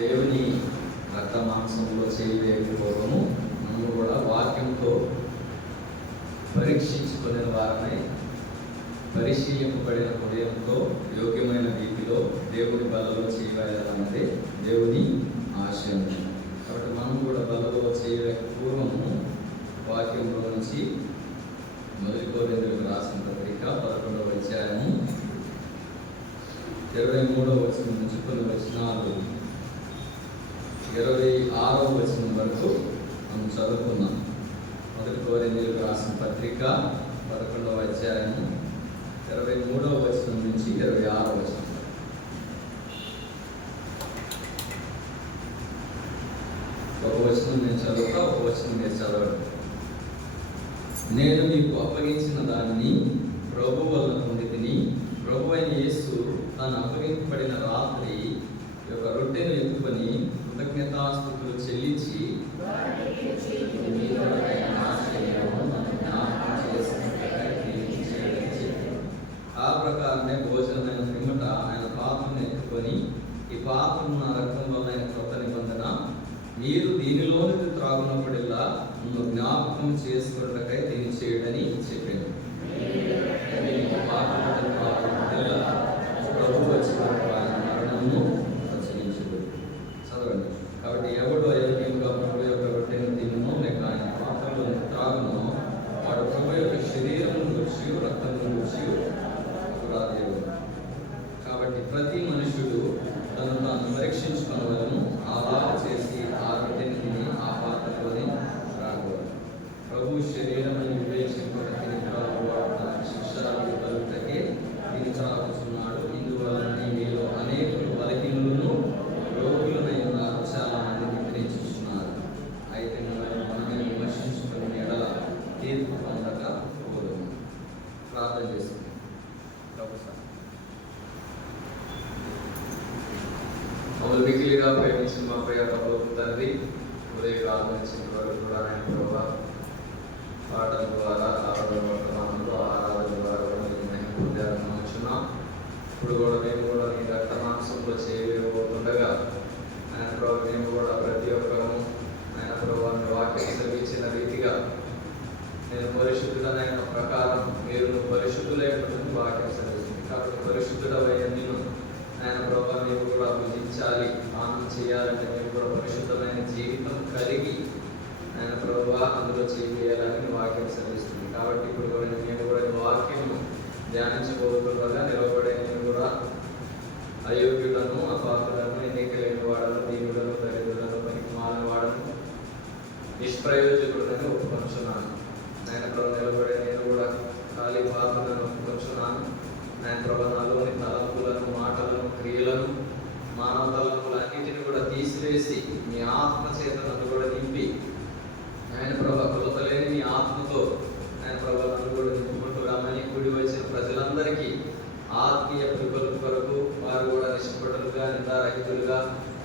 దేవుని రక్త మాంసంలో చేయలేకపోవడము మనము కూడా వాక్యంతో పరీక్షించుకునే వారమై పరిశీలింపబడిన హృదయంతో యోగ్యమైన రీతిలో దేవుని బలలో చేయవేయాలన్నదే దేవుని ఆశయం. కాబట్టి మనం కూడా బలలో చేయలేక పూర్వము వాక్యంలో నుంచి మొదటి కొరింథీయులకు రాసిన పత్రిక 11వ అధ్యాయము 23వ వచనం నుంచి కొన్ని వచనాలు 26వ వచనం వరకు మనం చదువుకున్నాం. మొదటి కొరింథీయులకు రాసిన పత్రిక 11వ అధ్యాయము 23వ వచనం నుంచి 26వ వచనం. ఒక వచనం నేను చదువుతా, ఒక వచనం మీరు చదవండి. నేను మీకు అప్పగించిన దాన్ని ప్రభు వలన పొందితిని. ప్రభు అయిన యేసు తాను అప్పగింపబడిన రాత్రి యొక్క రొట్టెను ఎత్తుకొని కృతజ్ఞతాస్తుతులు చెల్లించి ఆ ప్రకారమే భోజనమైన పిమ్మట ఆయన పాత్రను ఎత్తుకొని, ఈ పాత్రను నా రక్తం వల్ల ఆయన కొత్త నిబంధన, మీరు దీనిలోనికి త్రాగునప్పుడల్లా నన్ను జ్ఞాపకం చేసుకున్నకై దీన్ని చేయడని చెప్పాను. ప్రభు వచ్చిన మరణము రచించదు. చదవండి. కాబట్టి ఎవడు అయోగ్యంగా ప్రభు యొక్క రొట్టెను తినునో లేక ఆయన పాత్రలో త్రాగునో వాడు ప్రభు యొక్క శరీరము గురించి రక్తము గురించి అపరాధేయుడు. కాబట్టి ప్రతి మనుషుడు తను తాను పరీక్షించుకునవలను. అలా చేసి ఆ రొట్టెని తిని ఆ పాత్రలోని త్రాగవలను. ప్రభు శరీరమని వివేచింపక తిని త్రాగువాడు తన శిక్షాలు కలుగుటకే తిని త్రాగుతున్నాడు. ఇందువలన మీలో అనేకులు బలహీనులను రోగులనై ఉన్నారు, చాలా మంది నిద్రించుతున్నారు. అయితే మనమే విమర్శించుకుని ఎడల తీర్పు పొందక పోదుము. ప్రార్థన చేస్తుంది. ప్రభు సార్ మమ్మల్ని మిగిలిగా ప్రేమించిన మా ప్రియ ప్రభుత్వ తండ్రి, ఉదయకాలం నుంచి వరకు కూడా ఆయన ప్రభావ పాటల ద్వారా ఆరాధన వర్తమానంలో ఆరాధన ద్వారా మేము పొందాలనుకుంటున్నాం. ఇప్పుడు కూడా మేము కూడా నీ రక్త మాంసంలో చేయలేకపోతుండగా ఆయన ప్రభావ మేము కూడా ప్రతి ఒక్కరము ఆయన ప్రభావాన్ని వాక్యం సెలవిచ్చిన రీతిగా నేను పరిశుద్ధుడనైన ప్రకారం మీరు పరిశుద్ధులైనటువంటి వాక్యం సెలవిస్తుంది. కాబట్టి పరిశుద్ధుడమైన నేను ఆయన ప్రభావ నీవు కూడా పూజించాలి, ఆనందం చేయాలంటే మేము కూడా పరిశుద్ధమైన జీవితం కలిగి ఆయన ప్రభావ అందులో చేయాలని వాక్యం సెలవిస్తుంది. కాబట్టి ఇప్పుడు కూడా మేము కూడా వాక్యం ధ్యానించబోతుండగా నిలబడే నేను కూడా అయోగ్యులను, అపాత్రులను, ఎన్నిక లేని వాడను, దీనులను, దరిద్రులను, పనికి మాలిన వాడను, నిష్ప్రయోజకుడులను ఒప్పుకొంచున్నాను. ఆయన ప్రభు నిలబడే నేను కూడా ఖాళీ పాత్రలను ఒప్పుకొంచున్నాను. ఆయన ప్రభు నాలోని తలంపులను, మాటలను, క్రియలను, మానవ తలంపులన్నిటిని కూడా తీసివేసి మీ ఆత్మ చేత నన్ను కూడా నింపి ఆయన ప్రభు కొలతలేని మీ ఆత్మతో ఆయన ప్రభు నన్ను కూడా నింపుకుంటూ రమ్మని కూడి వచ్చిన ప్రజలందరికీ ఆత్మీయ పిలుపుల కొరకు వారు కూడా నిష్పటులుగా, నిందారహితులుగా,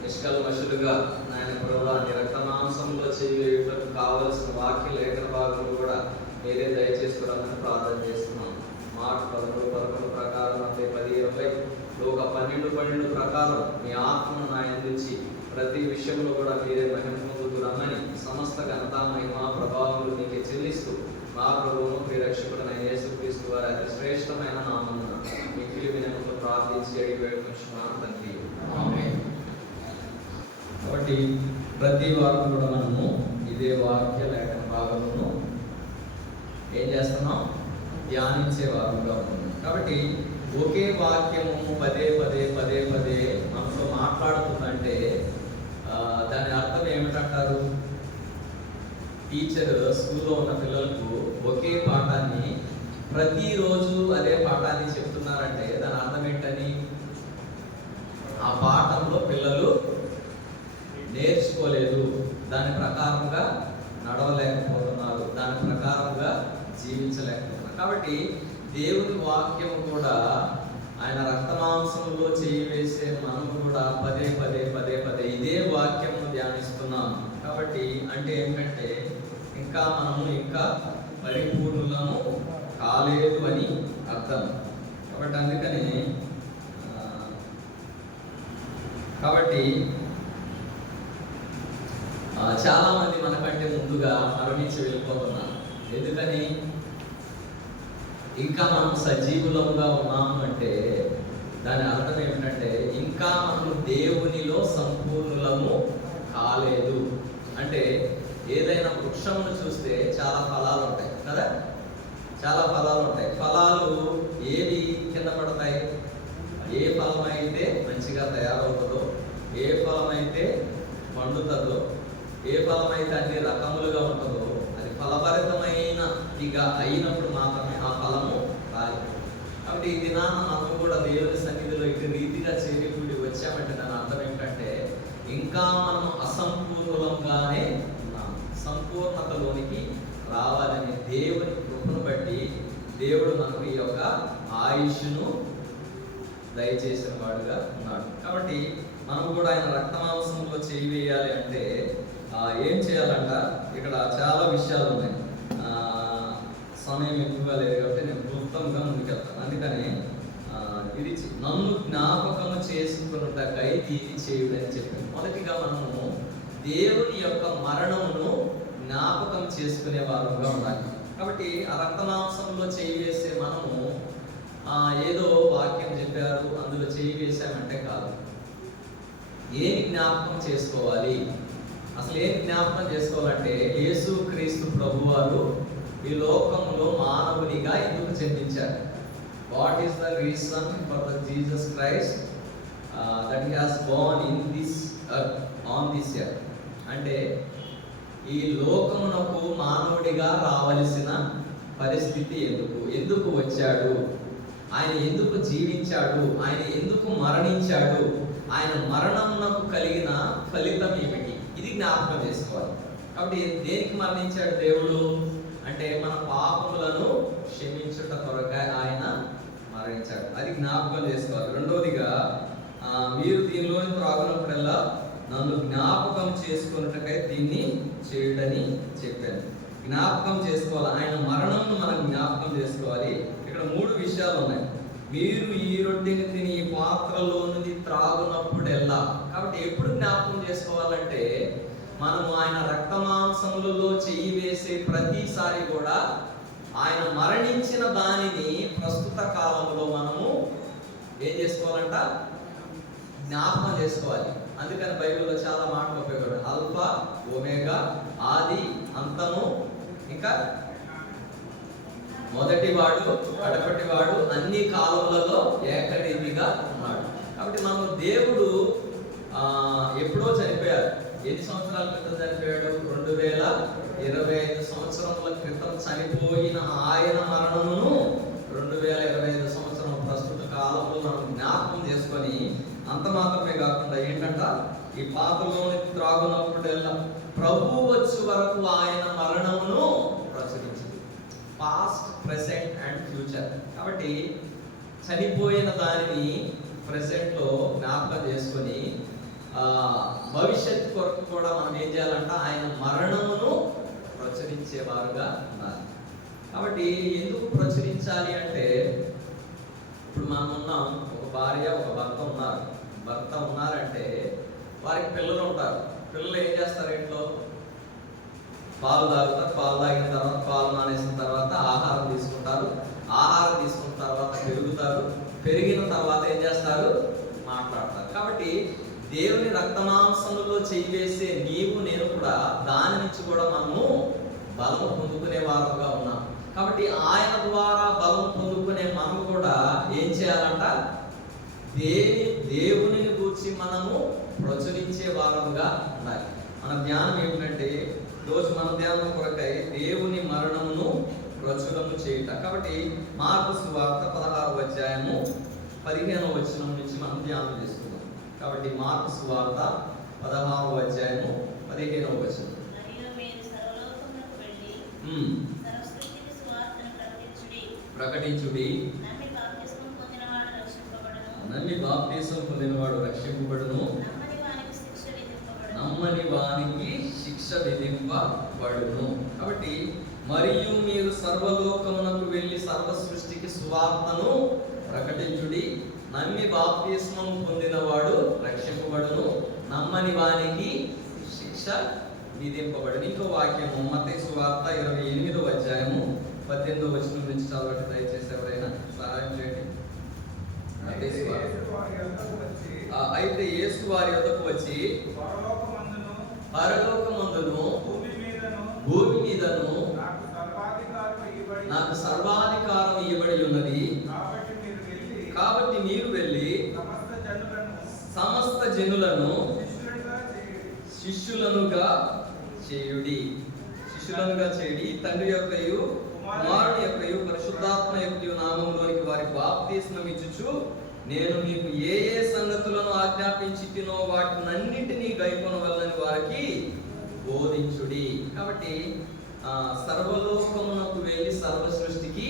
నిష్కల్మషులుగా ఆయన ప్రభు నీ రక్త మాంసంలో చేయటకు కావలసిన వాక్య లేఖన భాగంలో కూడా మీరే దయచేసుకోవడానికి ప్రార్థన చేస్తున్నాం. మాట 11 ప్రకారం 10:20 లోక 12 ప్రకారం మీ ఆత్మను నా యందుంచి ప్రతి విషయంలో కూడా మీరే మహిమ పొందుతురమ్మని సమస్త ఘనత, మహిమ, ప్రభావములు నీకే చెల్లిస్తూ మా ప్రభువును ప్రియరక్షకుడైన యేసుక్రీస్తు వారి అతి శ్రేష్టమైన నామమున మిక్కిలి వినయంతో ప్రార్థించి అడిగి వేడుకొంచున్నాను తండ్రి. ఆమేన్. కాబట్టి ప్రతి వారం కూడా మనము ఇదే వాక్య లేఖన భాగమును ఏం చేస్తున్నాం? ధ్యానించే వారంగా ఉన్నాం. కాబట్టి ఒకే వాక్యము పదే మనతో మాట్లాడుతుందంటే దాని అర్థం ఏమిటంటారు? టీచర్ స్కూల్లో ఉన్న పిల్లలకు ఒకే పాఠాన్ని ప్రతిరోజు అదే పాఠాన్ని చెప్తున్నారంటే దాని అర్థం ఏంటని? ఆ పాఠంలో పిల్లలు నేర్చుకోలేదు, దాని ప్రకారంగా నడవలేకపోతున్నారు, దాని ప్రకారంగా జీవించలేకపోతున్నారు. కాబట్టి దేవుని వాక్యం కూడా ఆయన రక్తమాంసంలో చేయి వేసే మనం కూడా పదే ఇదే వాక్యము ధ్యానిస్తున్నాం. కాబట్టి అంటే ఏంటంటే ఇంకా పరిపూర్ణులము కాలేదు అని అర్థం. కాబట్టి అందుకని చాలా మంది మనకంటే ముందుగా మరణించి వెళ్ళిపోతున్నారు. ఎందుకని? ఇంకా మనం సజీవులంగా ఉన్నాము అంటే దాని అర్థం ఏమిటంటే ఇంకా మనం దేవునిలో సంపూర్ణులము కాలేదు. అంటే ఏదైనా వృక్షమును చూస్తే చాలా ఫలాలు ఉంటాయి కదా, చాలా ఫలాలు ఉంటాయి. ఫలాలు ఏవి కింద పడతాయి? ఏ ఫలం అయితే మంచిగా తయారవుతుందో, ఏ ఫలం అయితే పండుతుందో, ఏ ఫలం అయితే అన్ని రకములుగా ఉంటుందో, అది ఫలభరితమైనదిగా అయినప్పుడు మాత్రమే ఆ ఫలము రాలి. కాబట్టి ఈ దినాన మనం కూడా దేవుని సన్నిధిలో ఇటు రీతిగా చేరికూడి వచ్చామంటే దాని అర్థం ఏంటంటే ఇంకా మనం అసంపూర్ణంగానే ఉన్నాం. సంపూర్ణతలోనికి రావాలని దేవుని కృపను బట్టి దేవుడు మనకు ఈ యొక్క ఆయుష్ను దయచేసిన వాడుగా ఉన్నాడు. కాబట్టి మనం కూడా ఆయన రక్తమాంసంలో చేయి వేయాలి అంటే ఏం చేయాలంట? ఇక్కడ చాలా విషయాలు ఉన్నాయి. సమయం ఎక్కువగా లేదు కాబట్టి నేను క్లుప్తంగా ముందుకెళ్తాను. అందుకని ఇది నన్ను జ్ఞాపకము చేసుకున్నటకై ఇది చేయుడని చెప్పాను. మొదటిగా మనము దేవుని యొక్క మరణమును జ్ఞాపకం చేసుకునే వారుగా ఉండాలి. కాబట్టి ఆ రక్తమాంసంలో చేయి వేసే మనము ఏదో వాక్యం చెప్పారు అందులో చేయి వేసామంటే కాదు. ఏమి జ్ఞాపకం చేసుకోవాలి? అసలు ఏం జ్ఞాపకం చేసుకోవాలంటే యేసు క్రీస్తు ప్రభువారు ఈ లోకంలో మానవునిగా ఎందుకు జన్మించారు? What is the reason for the Jesus Christ that he has Born in this earth on this earth? అంటే ఈ లోకమునకు మానవుడిగా రావలసిన పరిస్థితి ఎందుకు వచ్చాడు, ఆయన ఎందుకు జీవించాడు, ఆయన ఎందుకు మరణించాడు, ఆయన మరణమునకు కలిగిన ఫలితం ఏమిటి, ఇది జ్ఞాపకం చేసుకోవాలి. కాబట్టి దేనికి మరణించాడు దేవుడు అంటే మన పాపములను క్షమించుట కొరకై ఆయన మరణించాడు. అది జ్ఞాపకం చేసుకోవాలి. రెండవదిగా మీరు దీనిలోని త్రాగునప్పుడల్లా నన్ను జ్ఞాపకం చేసుకున్నట్టుకై దీన్ని చేయుడని చెప్పాను. జ్ఞాపకం చేసుకోవాలి. ఆయన మరణంను మనం జ్ఞాపకం చేసుకోవాలి. ఇక్కడ 3 విషయాలు ఉన్నాయి. మీరు ఈ రొట్టెని తిని ఈ పాత్రలో నుండి త్రాగునప్పుడెల్లా. కాబట్టి ఎప్పుడు జ్ఞాపకం చేసుకోవాలంటే మనము ఆయన రక్తమాంసములలో చెయ్యి వేసే ప్రతిసారి కూడా ఆయన మరణించిన దానిని ప్రస్తుత కాలంలో మనము ఏం చేసుకోవాలంట? జ్ఞాపకం చేసుకోవాలి. అందుకని బైబిల్లో చాలా మాటలు ఉపయోగపడతాయి. ఆల్ఫా ఒమేగా, ఆది అంతము, ఇంకా మొదటివాడు కడపటివాడు, అన్ని కాలములలో ఏకరీతిగా ఉన్నాడు. కాబట్టి మనము దేవుడు ఎప్పుడో చనిపోయారు. ఎన్ని సంవత్సరాల క్రితం చనిపోయాడు? 2025 సంవత్సరముల క్రితం చనిపోయిన ఆయన మరణమును 2025 సంవత్సరం ప్రస్తుత కాలంలో మనం జ్ఞాపకం చేసుకొని అంత మాత్రమే కాకుండా ఏంటంట? ఈ పాత్రలోని త్రాగునప్పుడల్లా ప్రభు వచ్చే వరకు ఆయన మరణమును ప్రచురించింది. Past, present and future. కాబట్టి చనిపోయిన దానిని ప్రెసెంట్ లో జ్ఞాపకం చేసుకొని భవిష్యత్తు కొరకు కూడా మనం ఏం చేయాలంట? ఆయన మరణమును ప్రచురించేవారుగా ఉండాలి. కాబట్టి ఎందుకు ప్రచురించాలి అంటే ఇప్పుడు మనం ఉన్నాం, ఒక భార్య ఒక భర్త ఉన్నారంటే వారికి పిల్లలు ఉంటారు. పిల్లలు ఏం చేస్తారు? ఇంట్లో పాలు తాగుతారు. పాలు తాగిన తర్వాత, పాలు మానేసిన తర్వాత ఆహారం తీసుకుంటారు. ఆహారం తీసుకున్న తర్వాత పెరుగుతారు. పెరిగిన తర్వాత ఏం చేస్తారు? మాట్లాడతారు. కాబట్టి దేవుని రక్తమాంసములో చేయి వేసే నీవు నేను కూడా దాని నుంచి కూడా మనము బలం పొందుకునే వారుగా ఉన్నాం. కాబట్టి ఆయన ద్వారా బలం పొందుకునే మనం కూడా ఏం చేయాలంట? దేవుని గురించి మనము ప్రచురించే వారుగా ఉండాలి. మన ధ్యానం ఏమిటంటే రోజు మన ధ్యానం కొరకై దేవుని మరణమును ప్రచురము చేయుట. కాబట్టి మార్కు సువార్త 16వ అధ్యాయము 15వ వచనం నుంచి మనం ధ్యానం చేసుకుందాం. కాబట్టి మార్కు సువార్త 16వ అధ్యాయము 15వ వచనం. ప్రకటించుడి, నమ్మి బాప్తిసం పొందినవాడు రక్షింపబడును, నమ్మని వానికి శిక్ష విధింపబడును. కాబట్టి మరియు మీరు సర్వలోకమునకు వెళ్ళి సర్వ సృష్టికి సువార్తను ప్రకటించుడి, నమ్మి బాప్తిస్మం పొందినవాడు రక్షింపబడును, నమ్మని వానికి శిక్ష విధింపబడిన. ఇంకో వాక్యము మత్తయి సువార్త 28వ అధ్యాయము 18వ వచనం నుంచి చదవండి దయచేసి. ఎవరైనా సహాయం చేయండి. మత్తయి సువార్త. అయితే యేసు వారి వద్దకు వచ్చి పరలోకమందును భూమి మీదను నాకు సర్వాధికారం ఇవ్వబడి ఉన్నది, కాబట్టి మీరు వెళ్ళి సమస్త జనులను శిష్యులనుగా చేయుడి. శిష్యులనుగా చేయుడి. తండ్రి యొక్కయు కుమారుని యొక్కయు పరిశుద్ధాత్మ యొక్కయు నామములోనికి వారికి బాప్తిస్మం ఇచ్చుచు నేను మీకు ఏ ఏ సంగతులను ఆజ్ఞాపించితినో వాటినన్నిటినీ గైకొనవలెనని వారికి బోధించుడి. కాబట్టి సర్వలోకమునకు వెళ్ళి సర్వ సృష్టికి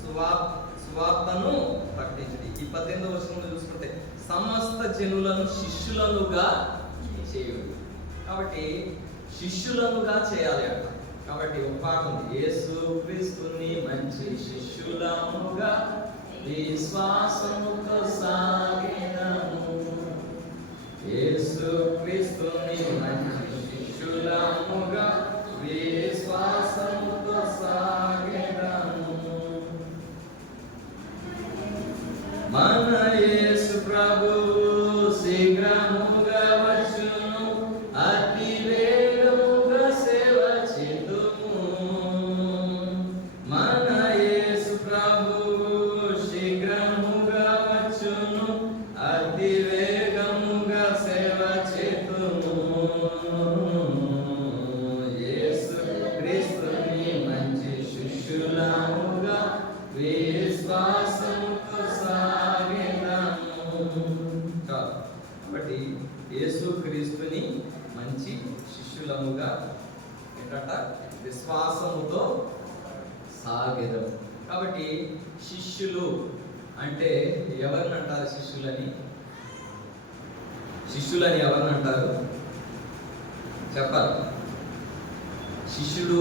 సువార్తను ప్రకటించుడి. ఈ 18వ వచనంలో చూసుకుంటే సమస్త జనులను శిష్యులనుగా చేయుడు. కాబట్టి శిష్యులనుగా చేయాలి అంట. కాబట్టి ఒక పాట ఉంది, యేసు క్రీస్తుని మంచి శిష్యులముగా విశ్వాసముతో సాగెదము. యేసు క్రీస్తుని మంచి శిష్యులముగా విశ్వాసముతో సాగెదము. మన యేసు ప్రభువు శీఘ్రముగా వచ్చును, అతి వేగముగా సేవ చేతుము. మన యేసు ప్రభువు శీఘ్రముగా వచ్చును, అతి వేగముగా సేవ చేతుము. యేసు క్రీస్తుని మంచి శిష్యులముగా విశ్వాసముతో సాగెదము. కాబట్టి యేసు క్రీస్తుని మంచి శిష్యులముగా ఏంటంట విశ్వాసముతో సాగెదము. కాబట్టి శిష్యులు అంటే ఎవరిని అంటారు? శిష్యులని ఎవరిని అంటారు చెప్పాలి. శిష్యుడు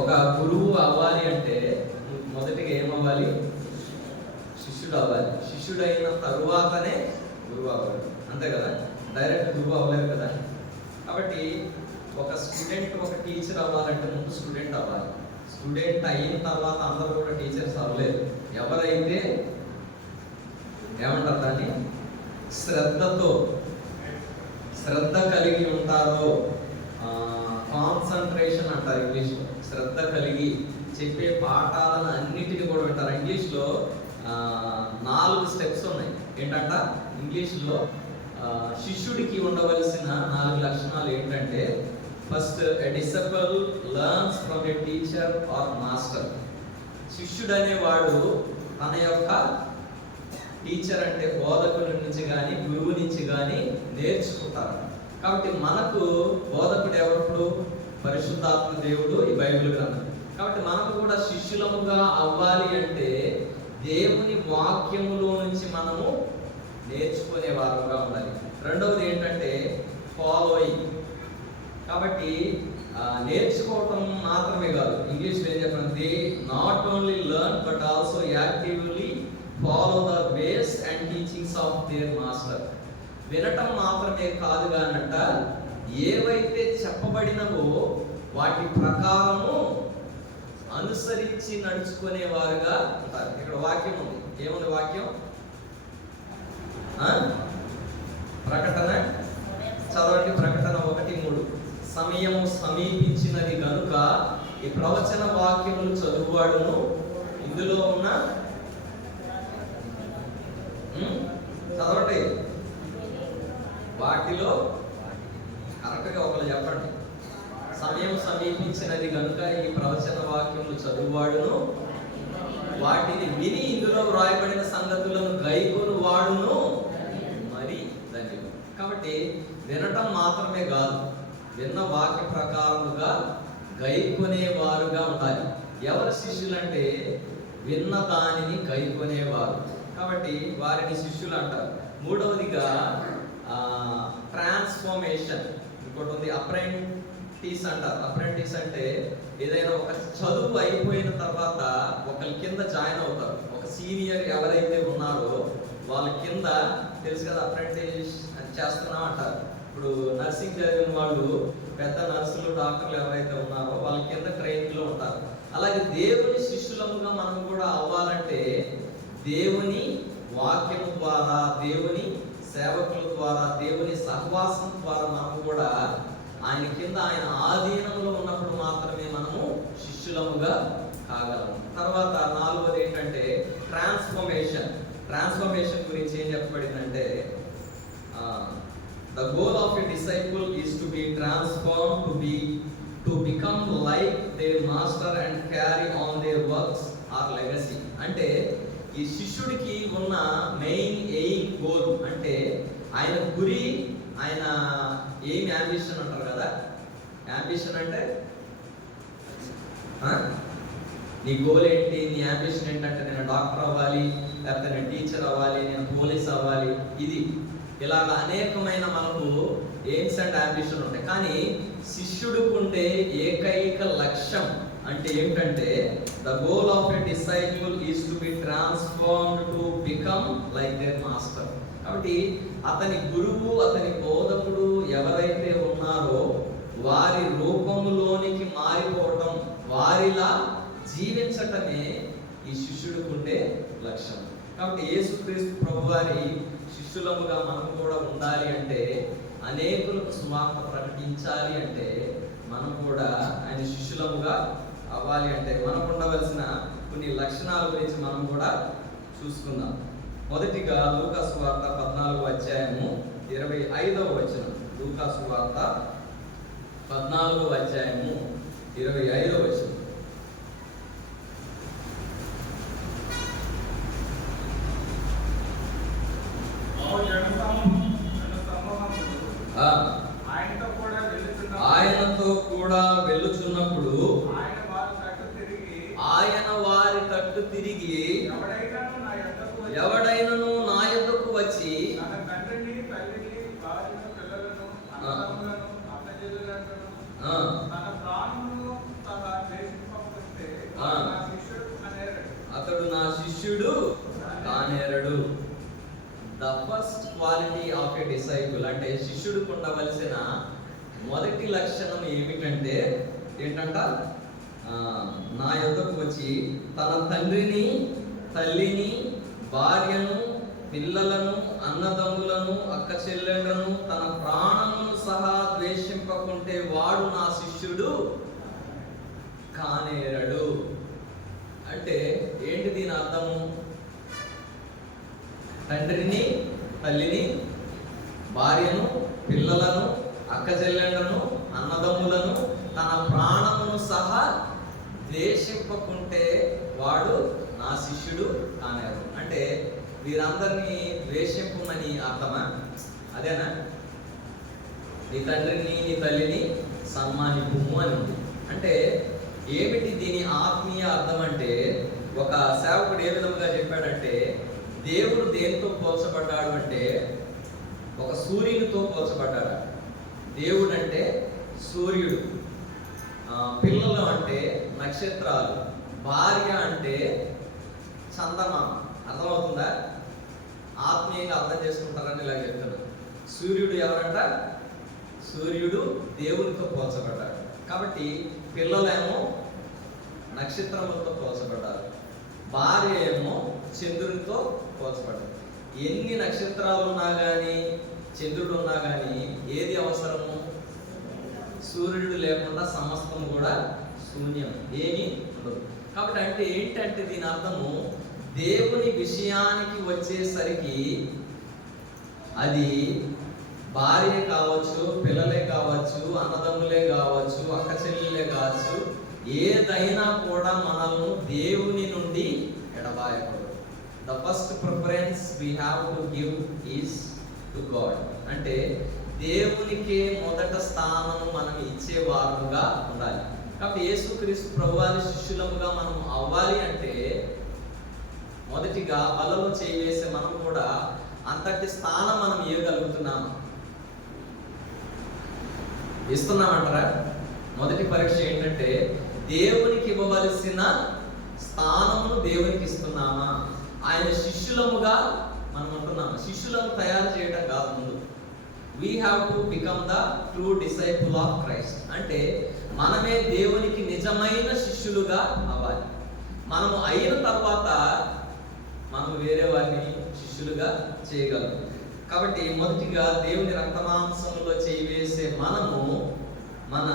ఒక గురువు అవ్వాలి అంటే మొదటిగా ఏమవ్వాలి? శిష్యుడు అవ్వాలి. శిష్యుడు అయిన తరువాతనే గురువు అవ్వాలి, అంతే కదా? డైరెక్ట్ గురువు అవ్వలేదు కదా. కాబట్టి ఒక స్టూడెంట్ ఒక టీచర్ అవ్వాలంటే ముందు స్టూడెంట్ అవ్వాలి. స్టూడెంట్ అయిన తర్వాత అందరూ కూడా టీచర్స్ అవ్వలేదు. ఎవరైతే ఏమంటారు దాన్ని శ్రద్ధ కలిగి ఉంటారో, కాన్సన్ట్రేషన్ అంటారు ఇంగ్లీష్లో, శ్రద్ధ కలిగి చెప్పే పాఠాలను అన్నిటిని కూడా వింటారు. ఇంగ్లీష్లో 4 స్టెప్స్ ఉన్నాయి. ఏంటంట ఇంగ్లీష్లో శిష్యుడికి ఉండవలసిన 4 లక్షణాలు ఏంటంటే, first a disciple learns from a teacher or master. శిష్యుడు అనేవాడు తన యొక్క టీచర్ అంటే బోధకుడి నుంచి కానీ గురువు నుంచి కానీ నేర్చుకుంటారు. కాబట్టి మనకు బోధకుడు ఎవరు? పరిశుద్ధాత్మ దేవుడు, ఈ బైబిల్ గ్రంథం. కాబట్టి మనకు కూడా శిష్యులముగా అవ్వాలి అంటే దేవుని వాక్యములో నుంచి మనము నేర్చుకునే వారుగా ఉండాలి. రెండవది ఏంటంటే ఫాలోయింగ్. కాబట్టి నేర్చుకోవటం మాత్రమే కాదు, ఇంగ్లీష్లో ఏం చెప్పండి, they not only learn but also actively follow the ways and teachings of their master. వినటం మాత్రమే కాదు కానట ఏవైతే చెప్పబడినవో వాటి ప్రకారము అనుసరించి నడుచుకునే వారుగా ఉంటారు. ఇక్కడ వాక్యం ఉంది. ఏముంది వాక్యం? ప్రకటన చదవండి. ప్రకటన 1:3. సమయము సమీపించినది కనుక ఈ ప్రవచన వాక్యములు చదువువాడును ఇందులో ఉన్న చదవండి వాటిలో కరెక్ట్గా ఒకరు చెప్పండి. సమయం సమీపించినది కనుక ఈ ప్రవచన వాక్యములు చదువువాడును వాటిని విని ఇందులో వ్రాయబడిన సంగతులను గైకొను వాడును మరి ధన్యుడు. కాబట్టి వినటం మాత్రమే కాదు, విన్న వాక్య ప్రకారముగా గైకొనేవారుగా ఉండాలి. ఎవరు శిష్యులు అంటే విన్న దానిని గైకొనేవారు. కాబట్టి వారిని శిష్యులు అంటారు. మూడవదిగా ట్రాన్స్ఫర్మేషన్. ఇంకోటి ఉంది అప్రెంటిస్ అంటారు. అప్రెంటిస్ అంటే ఏదైనా ఒక చదువు అయిపోయిన తర్వాత ఒకరి కింద జాయిన్ అవుతారు. ఒక సీనియర్ ఎవరైతే ఉన్నారో వాళ్ళ కింద తెలుసు కదా, అప్రెంటిస్ చేస్తున్నాం అంటారు. ఇప్పుడు నర్సింగ్ చదివిన వాళ్ళు వాళ్ళు పెద్ద నర్సులు, డాక్టర్లు ఎవరైతే ఉన్నారో వాళ్ళ కింద ట్రైనింగ్లో ఉంటారు. అలాగే దేవుని శిష్యులముగా మనం కూడా అవ్వాలంటే దేవుని వాక్యం ద్వారా, దేవుని సేవకుల ద్వారా, దేవుని సహవాసం ద్వారా మనం కూడా ఆయన కింద, ఆయన ఆధీనంలో ఉన్నప్పుడు మాత్రమే మనము శిష్యులముగా కాగలము. తర్వాత 4వది ఏంటంటే ట్రాన్స్ఫర్మేషన్. ట్రాన్స్ఫర్మేషన్ గురించి ఏం చెప్పబడిందంటే the goal of a disciple is to be transformed to become like their master and carry on their works or legacy. అంటే ఈ శిష్యుడికి ఉన్న మెయిన్ ఎయిమ్, గోల్ అంటే ఆయన గురి, ఆయన ఎయిమ్, యాంబిషన్ అంటారు కదా. యాంబిషన్ అంటే నీ గోల్ ఏంటి, నీ యాంబిషన్ ఏంటంటే నేను డాక్టర్ అవ్వాలి, లేకపోతే నేను టీచర్ అవ్వాలి, నేను పోలీస్ అవ్వాలి. ఇది ఇలాగ అనేకమైన మనకు ఎయిమ్స్ అండ్ యాంబిషన్ ఉంటాయి. కానీ శిష్యుడికి ఉండే ఏకైక లక్ష్యం అంటే ఏంటంటే the goal of a disciple is to be transformed to become like there master. కాబట్టి అతని గురువు, అతని బోధకుడు ఎవరైతే ఉన్నారో వారి రూపంలోనికి మారిపోవటం, వారిలా జీవించటమే ఈ శిష్యుడికి ఉండే లక్ష్యం. కాబట్టి యేసుక్రీస్తు ప్రభువారి శిష్యులముగా మనం కూడా ఉండాలి అంటే, అనేకులకు సువార్త ప్రకటించాలి అంటే, మనం కూడా ఆయన శిష్యులముగా అవ్వాలి అంటే మనకు ఉండవలసిన కొన్ని లక్షణాల గురించి మనం కూడా చూసుకుందాం. మొదటిగా లూకా సువార్త 14వ అధ్యాయము 25వ వచనం. లూకా సువార్త 14వ అధ్యాయము 25వ వచనం. ఆయనతో కూడా వెళ్ళుచున్నప్పుడు ఆయన వారి తట్టు తిరిగి ఎవడైనను నా యొద్దకు వచ్చి అతడు నా శిష్యుడు కానేరడు. The first quality of a disciple అంటే శిష్యుడికి ఉండవలసిన మొదటి లక్షణం ఏమిటంటే ఏంటంట, నా యొద్దకు వచ్చి తన తండ్రిని, తల్లిని, భార్యను, పిల్లలను, అన్నదమ్ములను, అక్క చెల్లెళ్ళను, తన ప్రాణమును సహా ద్వేషింపకుంటే వాడు నా శిష్యుడు కానేరడు. అంటే ఏంటి దీని అర్థము? తండ్రిని, తల్లిని, భార్యను, పిల్లలను, అక్క చెల్లెళ్ళను, అన్నదమ్ములను, తన ప్రాణమును సహా ద్వేషింపకుంటే వాడు నా శిష్యుడు కానేరు. అంటే వీరందరినీ ద్వేషింపమని అర్థమా? అదేనా? నీ తండ్రిని, నీ తల్లిని సన్మానింపుము అని ఉంది. అంటే ఏమిటి దీని ఆత్మీయ అర్థం అంటే, ఒక సేవకుడు ఏ విధంగా చెప్పాడంటే, దేవుడు దేనితో పోల్చబడ్డాడు అంటే ఒక సూర్యునితో పోల్చబడ్డాడు. దేవుడు అంటే సూర్యుడు, పిల్లలు అంటే నక్షత్రాలు, భార్య అంటే చందమామ. అర్థమవుతుందా? ఆత్మీయంగా అర్థం చేసుకుంటారని ఇలా చెప్తున్నాను. సూర్యుడు ఎవరంట? సూర్యుడు దేవునితో పోల్చబడ్డాడు. కాబట్టి పిల్లలేమో నక్షత్రములతో పోల్చబడ్డారు, భార్య ఏమో చంద్రునితో పోల్చబడ్డారు. ఎన్ని నక్షత్రాలు ఉన్నా కానీ, చంద్రుడు ఉన్నా కానీ ఏది అవసరము? సూర్యుడు లేకుండా సమస్తం కూడా శూన్యం, ఏమీ ఉండదు. కాబట్టి అంటే ఏంటంటే దీని అర్థము, దేవుని విషయానికి వచ్చేసరికి అది భార్య కావచ్చు, పిల్లలే కావచ్చు, అన్నదమ్ములే కావచ్చు, అక్క చెల్లెలే కావచ్చు, ఏదైనా కూడా మనల్ని దేవుని నుండి ఎడబాయకూడదు. The first preference we have to give is to God. అంటే దేవునికి మొదట స్థానం మనం ఇచ్చేవారుగా ఉండాలి. కాబట్టి యేసుక్రీస్తు ప్రభువారి శిష్యులముగా మనం అవ్వాలి అంటే మొదటిగా బలలో చేయేసే మనం కూడా అంతటి స్థానం మనం ఇవ్వగలుగుతున్నాము, ఇస్తున్నామంటారా? మొదటి పరీక్ష ఏంటంటే దేవునికి ఇవ్వవలసిన స్థానమును దేవునికి ఇస్తున్నామా? ఆయన శిష్యులముగా మనం ఉంటున్నాము. శిష్యులను తయారు చేయడం కాదు, ముందు we have to become the true disciple of Christ. అంటే మనమే దేవునికి నిజమైన శిష్యులుగా అవ్వాలి. మనము అయిన తర్వాత మనం వేరే వారిని శిష్యులుగా చేయగలం. కాబట్టి మొదటిగా దేవుని రక్తమాంసంలో చేయివేసే మనము మన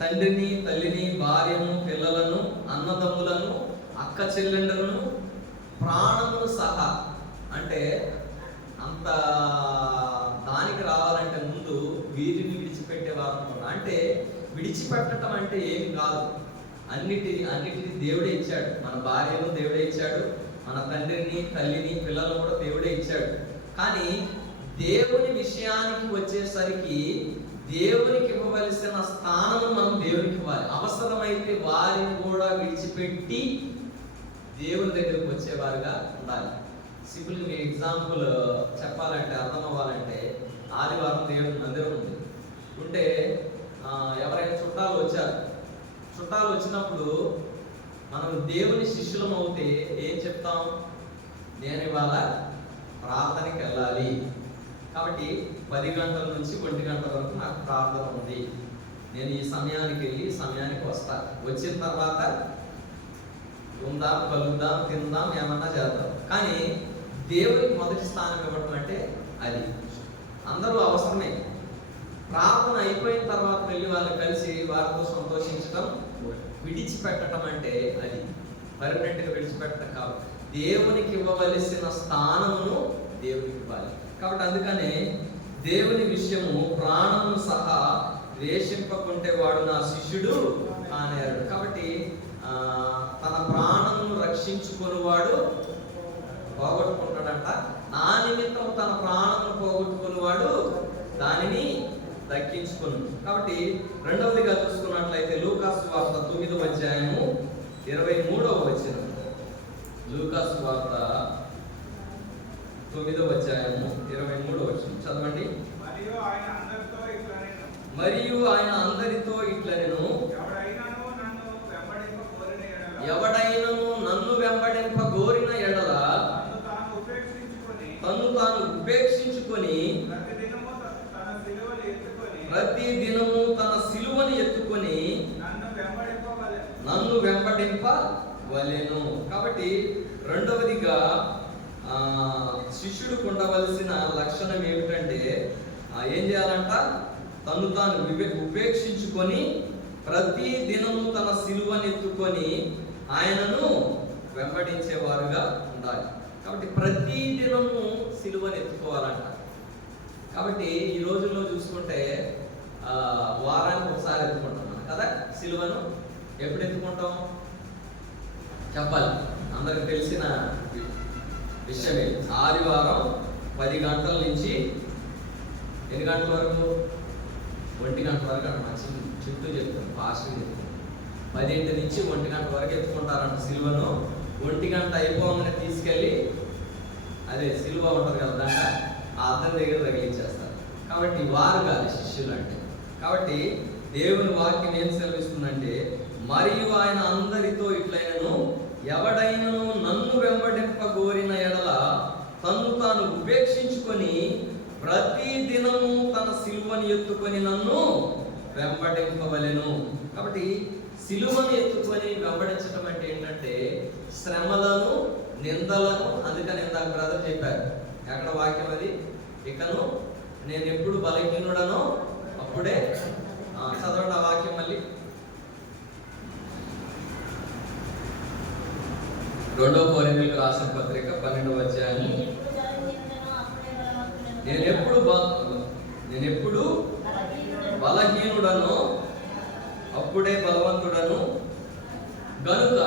తండ్రిని, తల్లిని, భార్యను, పిల్లలను, అన్నదమ్ములను, అక్క చెల్లెండలను, ప్రాణమును సహా, అంటే అంత దానికి రావాలంటే ముందు వీరిని విడిచిపెట్టేవారు. అంటే విడిచిపెట్టడం అంటే ఏమి కాదు, అన్నిటిని దేవుడే ఇచ్చాడు. మన భార్యను దేవుడే ఇచ్చాడు, మన తండ్రిని, తల్లిని, పిల్లలను కూడా దేవుడే ఇచ్చాడు. కానీ దేవుని విషయానికి వచ్చేసరికి దేవునికి ఇవ్వవలసిన స్థానం మనం దేవునికి ఇవ్వాలి. అవసరమైతే వారిని కూడా విడిచిపెట్టి దేవుని దగ్గరికి వచ్చేవారుగా ఉండాలి. సింపుల్ మీ ఎగ్జాంపుల్ చెప్పాలంటే, అర్థం అవ్వాలంటే, ఆదివారం దేవుని మందిరం ఉంది. ఉంటే ఎవరైనా చుట్టాలు వచ్చారు. చుట్టాలు వచ్చినప్పుడు మనం దేవుని శిష్యులం అవుతే ఏం చెప్తాం? నేను ఇవాళ ప్రార్థనకి వెళ్ళాలి, కాబట్టి 10 గంటల నుంచి 1 గంట వరకు నాకు ప్రార్థన ఉంది, నేను ఈ సమయానికి వెళ్ళి సమయానికి వస్తా. వచ్చిన తర్వాత ఉందాం, కలుద్దాం, తిందాం, ఏమన్నా చేద్దాం. కానీ దేవునికి మొదటి స్థానం ఇవ్వడం అంటే అది అందరూ అవసరమే. ప్రార్థన అయిపోయిన తర్వాత వెళ్ళి వాళ్ళు కలిసి వారితో సంతోషించడం, విడిచిపెట్టడం అంటే అది పర్మనెంట్గా విడిచిపెట్టడం కాదు. దేవునికి ఇవ్వవలసిన స్థానమును దేవునికి ఇవ్వాలి. కాబట్టి అందుకనే దేవుని విషయము ప్రాణమును సహా ద్వేషింపకుంటే వాడు నా శిష్యుడు కానేరడు. కాబట్టి తన ప్రాణమును రక్షించుకునేవాడు పోగొట్టుకుంటాడంట. నా నిమిత్తం తన ప్రాణమును పోగొట్టుకునేవాడు దానిని దక్కించుకును. కాబట్టి రెండవదిగా చూసుకున్నట్లయితే లూకాసు వార్త 9వ అధ్యాయము 23వ వచనం. లూకాసు వార్త 9వ అధ్యాయము 23వ వచనం చదవండి. మరియు ఆయన అందరితో ఇట్లనెను, ఎవడైనను నన్ను వెంబడింప గోరిన ఎడల తన్ను తాను ఉపేక్షించుకొని ప్రతి దినము తన సిలువని ఎత్తుకొని నన్ను వెంబడింపవలెను. కాబట్టి రెండవదిగా శిష్యుడికి ఉండవలసిన లక్షణం ఏమిటంటే ఏం చేయాలంట? తను తాను ఉపేక్షించుకొని ప్రతి దినము తన సిలువని ఎత్తుకొని ఆయనను వెంబడించేవారుగా ఉండాలి. కాబట్టి ప్రతి దినము సిలువని ఎత్తుకోవాలంట. కాబట్టి ఈ రోజుల్లో చూసుకుంటే వారానికి ఒకసారి ఎత్తుకుంటాం మనం కదా సిలువను. ఎప్పుడు ఎత్తుకుంటాం చెప్పాలి, అందరికి తెలిసిన విషయమే. ఆదివారం 10 గంటల నుంచి ఎన్ని గంటల వరకు? 1 గంట వరకు అంట. చుట్టూ చెప్తాను, ఫాస్ట్గా చెప్తాను. 10 నుంచి 1 గంట వరకు ఎత్తుకుంటారంట సిలువను. 1 గంట అయిపోగానే తీసుకెళ్ళి అదే సిలువ ఉంటుంది కదా దాంట్లో ఆ అద్దం దగ్గర తగిలించేస్తారు. కాబట్టి వారు కాదు శిష్యులు అంటే. కాబట్టి దేవుని వాక్యం ఏం సెలవిస్తుందంటే, మరియు ఆయన అందరితో ఇట్లైనను, ఎవడైనను నన్ను వెంబడింపగోరిన ఎడల తన్ను తాను ఉపేక్షించుకొని ప్రతి దినము తన సిలువని ఎత్తుకొని నన్ను వెంబడింపవలెను. కాబట్టి సిలువను ఎత్తుకొని వెంబడించడం అంటే ఏంటంటే శ్రమలను, నిందలను. అందుకని ఇందాక బ్రదర్ చెప్పారు, ఎక్కడ వాక్యం అది? ఇకను నేను ఎప్పుడు బలహీనుడనో అప్పుడే చదవండి ఆ వాక్యం మళ్ళీ. 2వ కొరింథీయులకు రాసిన పత్రిక 12వ అధ్యాయం. నేనెప్పుడు బలహీనుడను అప్పుడే బలవంతుడను, గనుక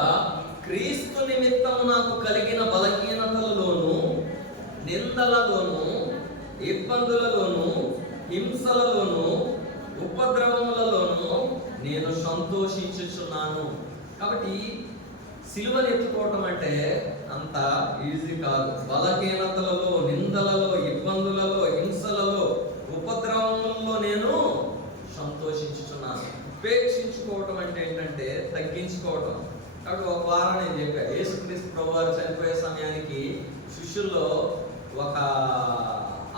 క్రీస్తు నిమిత్తము నాకు కలిగిన బలహీనతలలోను, నిందలలోను, ఇబ్బందులలోను, హింసలలోను, ఉపద్రవములలోను నేను సంతోషించుచున్నాను. కాబట్టి సిలువను ఎత్తుకోవటం అంటే అంత ఈజీ కాదు. బలహీనతలలో, నిందలలో, ఇబ్బందులలో, హింసలలో, ఉపద్రవములలో నేను సంతోషించుచున్నాను. ఉపేక్షించుకోవటం అంటే ఏంటంటే తగ్గించుకోవటం. కాబట్టి ఒక వారం నేను చెప్పాను, యేసుక్రీస్తు ప్రభువారు చనిపోయే సమయానికి శిష్యుల్లో ఒక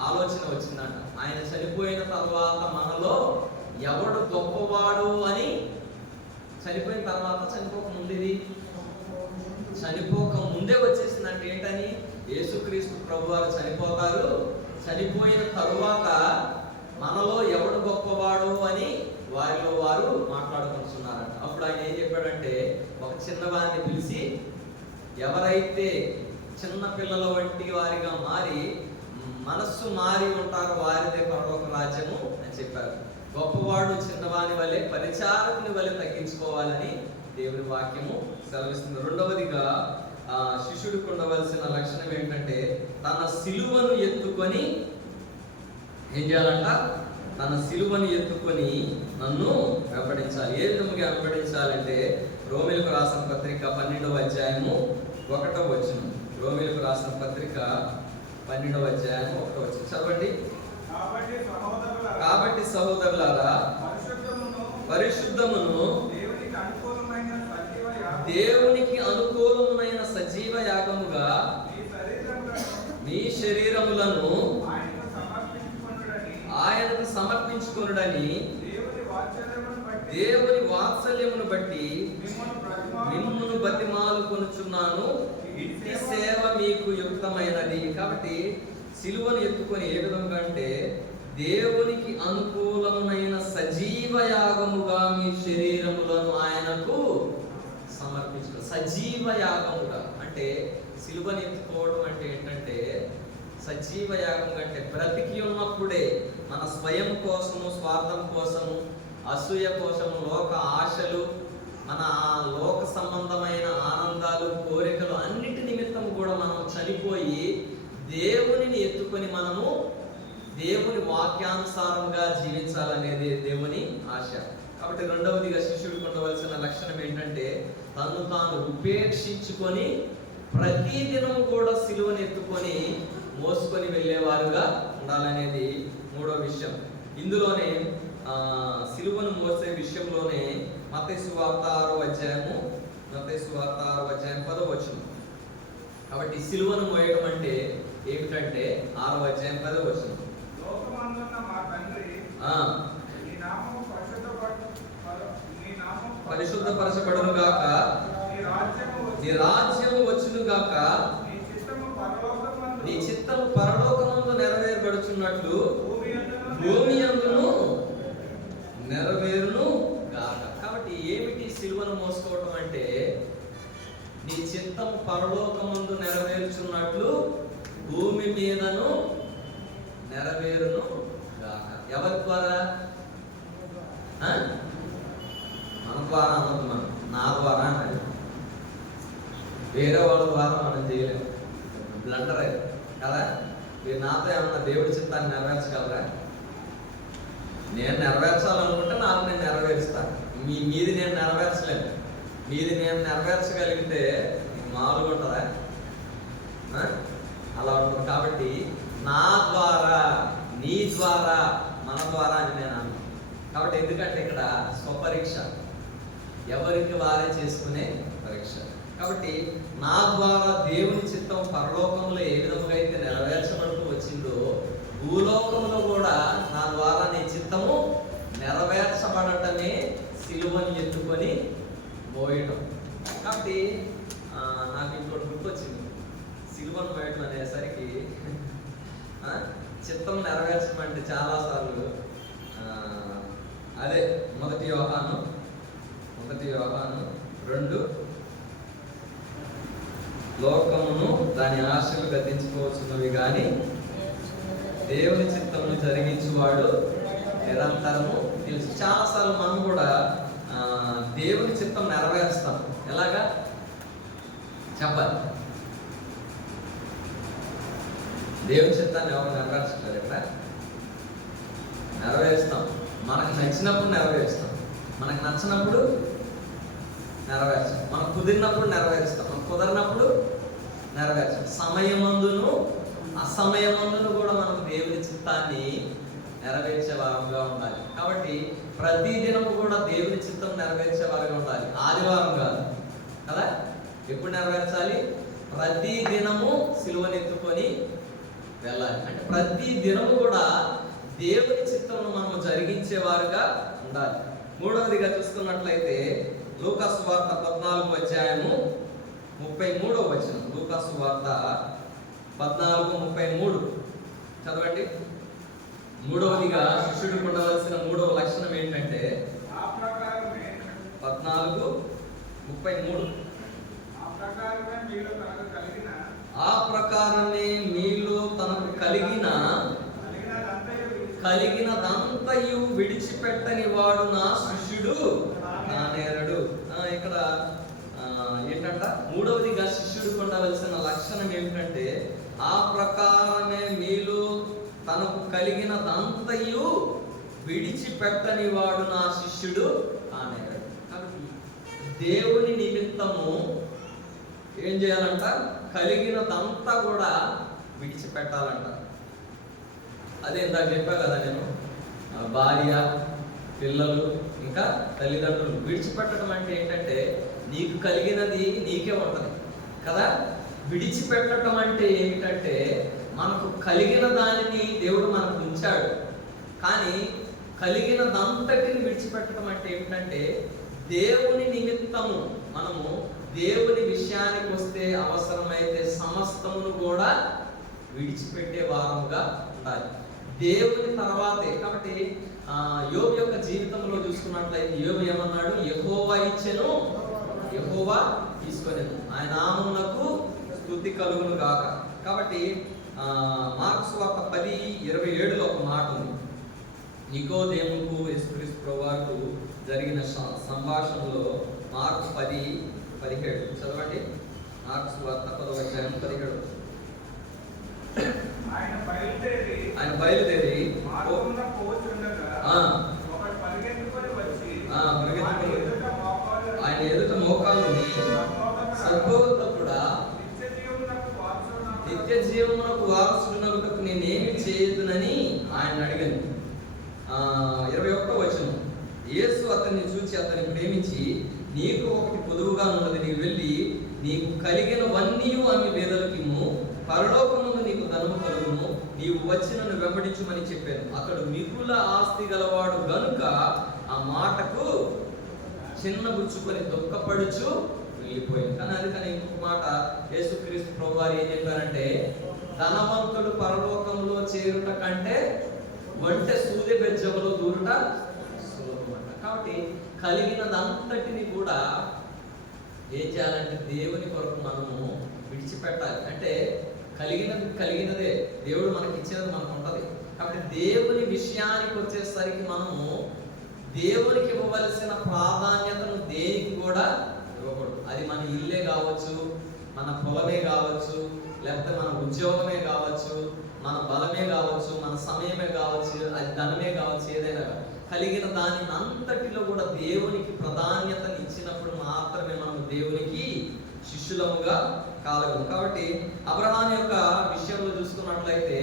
ఆలోచన వచ్చిందంట. ఆయన చనిపోయిన తర్వాత మనలో ఎవడు గొప్పవాడు అని, చనిపోయిన తర్వాత చనిపోక ముందే వచ్చేసిందంటే ఏంటని, యేసుక్రీస్తు ప్రభువారు చనిపోతారు, చనిపోయిన తరువాత మనలో ఎవడు గొప్పవాడు అని వారిలో వారు మాట్లాడుకుంటున్నారంట. అప్పుడు ఆయన ఏం చెప్పాడంటే, ఒక చిన్నవాడిని పిలిచి, ఎవరైతే చిన్న పిల్లల వంటి వారిగా మారి మనస్సు మారి ఉంటారో వారిదే పరలోక రాజ్యము అని చెప్పారు. గొప్పవాడు చిన్నవాని వలె, పరిచారకుని వలె తగ్గించుకోవాలని దేవుని వాక్యము సెలవిస్తుంది. రెండవదిగా శిష్యుడికి ఉండవలసిన లక్షణం ఏంటంటే, తన సిలువను ఎత్తుకొని ఏం చేయాలంట, తన సిలువను ఎత్తుకొని నన్ను వెంబడించాలి. ఏ విధముగా వెంబడించాలంటే, రోమీయులకు రాసిన పత్రిక 12వ అధ్యాయము 1వ వచనం. రోమీయులకు రాసిన పత్రిక 12వ అధ్యాయము 1వ వచనం చదవండి. కాబట్టి సహోదరులారా, పరిశుద్ధమును దేవునికి అనుకూలమైన సజీవ యాగముగా మీ శరీరములను ఆయనకు సమర్పించుకొనుడని దేవుని వాత్సల్యమును బట్టి మిమ్మును బతిమాలుకొనుచున్నాను. ఇట్టి సేవ మీకు యుక్తమైనది. కాబట్టి సిలువను ఎత్తుకొని ఏ విధంగా అంటే, దేవునికి అనుకూలమైన సజీవ యాగముగా మీ శరీరములను ఆయనకు సమర్పించుకో. సజీవ యాగముగా అంటే, సిలువను ఎత్తుకోవడం అంటే ఏంటంటే, సజీవ యాగం అంటే బ్రతికి ఉన్నప్పుడే మన స్వయం కోసము, స్వార్థం కోసము, అసూయ కోసము, లోక ఆశలు, మన లోక సంబంధమైన ఆనందాలు, కోరికలు అన్నిటి నిమిత్తం కూడా మనం చనిపోయి దేవునిని ఎత్తుకొని మనము దేవుని వాక్యానుసారంగా జీవించాలనేది దేవుని ఆశ. కాబట్టి రెండవదిగా శిష్యుడికి ఉండవలసిన లక్షణం ఏంటంటే, తను తాను ఉపేక్షించుకొని ప్రతిదినం కూడా సిలువను ఎత్తుకొని మోసుకొని వెళ్ళేవారుగా ఉండాలనేది మూడో విషయం. ఇందులోనే సిలువను మోసే విషయంలోనే మత్తయి సువార్త 6వ అధ్యాయము 10వ వచనం. కాబట్టి సిలువను మోయడం అంటే ఏమిటంటే 6వ అధ్యాయం 10వ వచనం. పరిశుద్ధపరచబడును గాక, నీ రాజ్యము వచ్చును గాక, నీ చిత్తము పరలోకమందు నెరవేర్పడుచున్నట్లు భూమి యందును నెరవేరును గాక. కాబట్టి ఏమిటి సిలువను మోసుకోవడం అంటే, నీ చిత్తము పరలోకమందు నెరవేర్చున్నట్లు భూమి మీదను నెరవేరును గాక. ఎవరి ద్వారా? మన ద్వారా అన్నది, మనం నా ద్వారా అన్నది, వేరే వాళ్ళ ద్వారా మనం చేయలేము. బ్లండర్ అది కదా. మీరు నాతో ఏమన్నా దేవుడి చిత్తాన్ని నెరవేర్చగలరా? నేను నెరవేర్చాలనుకుంటే నాకు నేను నెరవేరుస్తాను. మీది నేను నెరవేర్చలేను. మీది నేను నెరవేర్చగలిగితే మామూలుగా ఉంటుందా? అలా ఉంటుంది. కాబట్టి నా ద్వారా, నీ ద్వారా, మన ద్వారా అని నేను అన్నాను. కాబట్టి ఎందుకంటే ఇక్కడ స్వపరీక్ష, ఎవరికి వారే చేసుకునే పరీక్ష. కాబట్టి నా ద్వారా దేవుని చిత్తం పరలోకంలో ఏ విధంగా అయితే నెరవేర్చబడుతూ వచ్చిందో, భూలోకంలో కూడా నా ద్వారా నీ చిత్తము నెరవేర్చబడటమే సిలువని ఎత్తుకొని మోయటం. కాబట్టి నాకు ఇంకోటి గుర్తొచ్చింది. సిలువను మోయటం అనేసరికి చిత్తం నెరవేర్చడం అంటే చాలాసార్లు అదే మొదటి యోహాను 2, లోకమును దాని ఆశలు గతించుకోవచ్చున్నవి కానీ దేవుని చిత్తమును జరిగించువాడు నిరంతరము తెలుసు. చాలాసార్లు మనం కూడా దేవుని చిత్తం నెరవేరుస్తాం. ఎలాగా చెప్పాలి? దేవుని చిత్తాన్ని ఎవరు నెరవేర్చలేరు. ఇక్కడ నెరవేరుస్తాం. మనకు నచ్చినప్పుడు నెరవేరుస్తాం, మనకు నచ్చినప్పుడు నెరవేర్చాం, మనకు కుదిరినప్పుడు నెరవేరుస్తాం, మనకు కుదరినప్పుడు నెరవేర్చాం. సమయమందును అసమయమందును కూడా మనకు దేవుని చిత్తాన్ని నెరవేర్చే వారంగా ఉండాలి. కాబట్టి ప్రతి దినము కూడా దేవుని చిత్తం నెరవేర్చే వారంగా ఉండాలి. ఆదివారం కాదు కదా. ఎప్పుడు నెరవేర్చాలి? ప్రతి దినము సిలువనెత్తుకొని వెళ్ళాలి. అంటే ప్రతి దినము కూడా దేవుని చిత్తమును మనము జరిగించేవారుగా ఉండాలి. మూడవదిగా చూసుకున్నట్లయితే లూకాసు వార్త 14వ అధ్యాయము 33వ వచనం. లూకాసు వార్త 14:33 చదవండి. మూడవదిగా శిష్యుడికి ఉండవలసిన మూడవ లక్షణం ఏంటంటే 14:33 ఆ ప్రకారమే మీలో తనకు కలిగినదంతయు విడిచిపెట్టని వాడు నా శిష్యుడు కానేరడు. ఇక్కడ ఏంటంట, మూడవదిగా శిష్యుడికి ఉండవలసిన లక్షణం ఏమిటంటే ఆ ప్రకారమే మీలో తనకు కలిగినదంతయు విడిచిపెట్టని వాడు నా శిష్యుడు కానేరడు. కాబట్టి దేవుని నిమిత్తము ఏం చేయాలంట, కలిగినదంతా కూడా విడిచిపెట్టాలంట. అదే ఇందాక చెప్పా కదా నేను, భార్య, పిల్లలు, ఇంకా తల్లిదండ్రులు విడిచిపెట్టడం అంటే ఏంటంటే నీకు కలిగినది నీకే ఉంటుంది కదా. విడిచిపెట్టడం అంటే ఏమిటంటే మనకు కలిగిన దానిని దేవుడు మనకు ఉంచాడు, కానీ కలిగినదంతటిని విడిచిపెట్టడం అంటే ఏమిటంటే దేవుని నిమిత్తము మనము దేవుని విషయానికి వస్తే అవసరమైతే సమస్తమును కూడా విడిచిపెట్టే వారముగా ఉండాలి దేవుని తర్వాతే. కాబట్టి యోబు యొక్క జీవితంలో చూసుకున్నట్లయితే యోబు ఏమన్నాడు, యెహోవా ఇచ్చెను యెహోవా తీసుకొనెను, ఆయన నామమునకు స్తుతి కలుగును గాక. కాబట్టి మార్కు సువార్త 10:27లో ఒక మాట ఉంది. నికోదేముకు యేసుక్రీస్తు ప్రభువుకు జరిగిన సంభాషణలో మార్కు 10:17 చదవండి. మార్కు సువార్త 10:17 ఆయన బయలుదేరి ఆయన ఎదుట మోకాలు సర్వోత్తముడా నిత్య జీవమునకు వారసుడునకు నేనేమి చేయదునని ఆయన అడిగాను. 21వ వచనం. యేసు అతన్ని చూచి అతన్ని ప్రేమించి, నీకు ఒకటి పొదువుగా ఉన్నది, నీవు వెళ్ళి నీకు కలిగినవన్నీ అన్ని పేదలకిమ్ము, పరలోకముందు నీకు ధనము కలుగును, నీవు వచ్చి నన్ను వెంబడించుమని చెప్పాను. అతడు మిగుల ఆస్తి గలవాడు గనుక ఆ మాటకు చిన్నబుచ్చుకొని దుఃఖపడుచు వెళ్ళిపోయింది. కానీ అందుకని ఇంకొక మాట యేసుక్రీస్తు ప్రభువారు ఏం చెప్పారంటే, ధనవంతుడు పరలోకంలో చేరుట కంటే వంటె సూది బెజ్జములో దూరుట సులభమంట. కాబట్టి కలిగినదంతటిని కూడా ఏం చేయాలంటే దేవుని కొరకు మనము విడిచిపెట్టాలి. అంటే కలిగినదే దేవుడు మనకి ఇచ్చేది మనకు ఉంటుంది. కాబట్టి దేవుని విషయానికి వచ్చేసరికి మనము దేవునికి ఇవ్వవలసిన ప్రాధాన్యతను దేనికి కూడా ఇవ్వకూడదు. అది మన ఇల్లే కావచ్చు, మన పొలమే కావచ్చు, లేకపోతే మన ఉద్యోగమే కావచ్చు, మన బలమే కావచ్చు, మన సమయమే కావచ్చు, అది ధనమే కావచ్చు, ఏదైనా కలిగిన దాని అంతటిలో కూడా దేవునికి ప్రాధాన్యతను ఇచ్చినప్పుడు మాత్రమే మనం దేవునికి శిష్యులముగా కాగలం. కాబట్టి అబ్రహాము యొక్క విషయంలో చూసుకున్నట్లయితే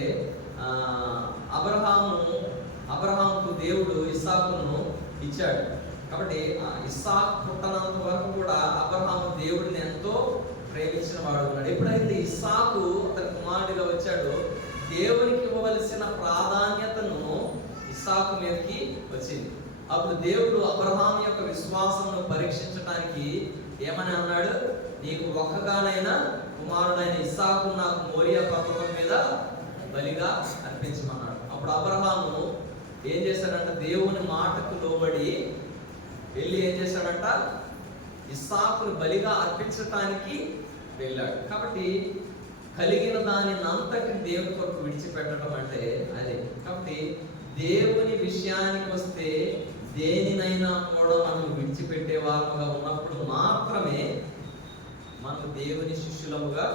అబ్రహాముకు దేవుడు ఇస్సాకును ఇచ్చాడు. కాబట్టి ఇస్సాకు పుట్టనంత వరకు కూడా అబ్రహాము దేవుడిని ఎంతో ప్రేమించిన వాడు ఉన్నాడు. ఎప్పుడైతే ఇస్సాకు అతని కుమారుడిగా వచ్చాడో దేవునికి ఇవ్వవలసిన ప్రాధాన్యతను ఇస్సాకు మీదకి వచ్చింది. అప్పుడు దేవుడు అబ్రహాము యొక్క విశ్వాసమును పరీక్షించడానికి ఏమని అన్నాడు, నీకు ఒక్కగానైనా కుమారుడైన ఇస్సాకు నాకు మోరియా పర్వతం మీద బలిగా అర్పించమన్నాడు. అప్పుడు అబ్రహాము ఏం చేశాడంట, దేవుని మాటకు లోబడి వెళ్ళి ఏం చేశాడంట, ఇస్సాకును బలిగా అర్పించటానికి వెళ్ళాడు. కాబట్టి కలిగిన దాని అంతటిని దేవుని కొరకు విడిచిపెట్టడం అంటే అదే. కాబట్టి దేవుని విషయానికి వస్తే దేనినైనా కూడా మనం విడిచిపెట్టే వారముగా ఉన్నప్పుడు మాత్రమే మనం దేవుని శిష్యులముగా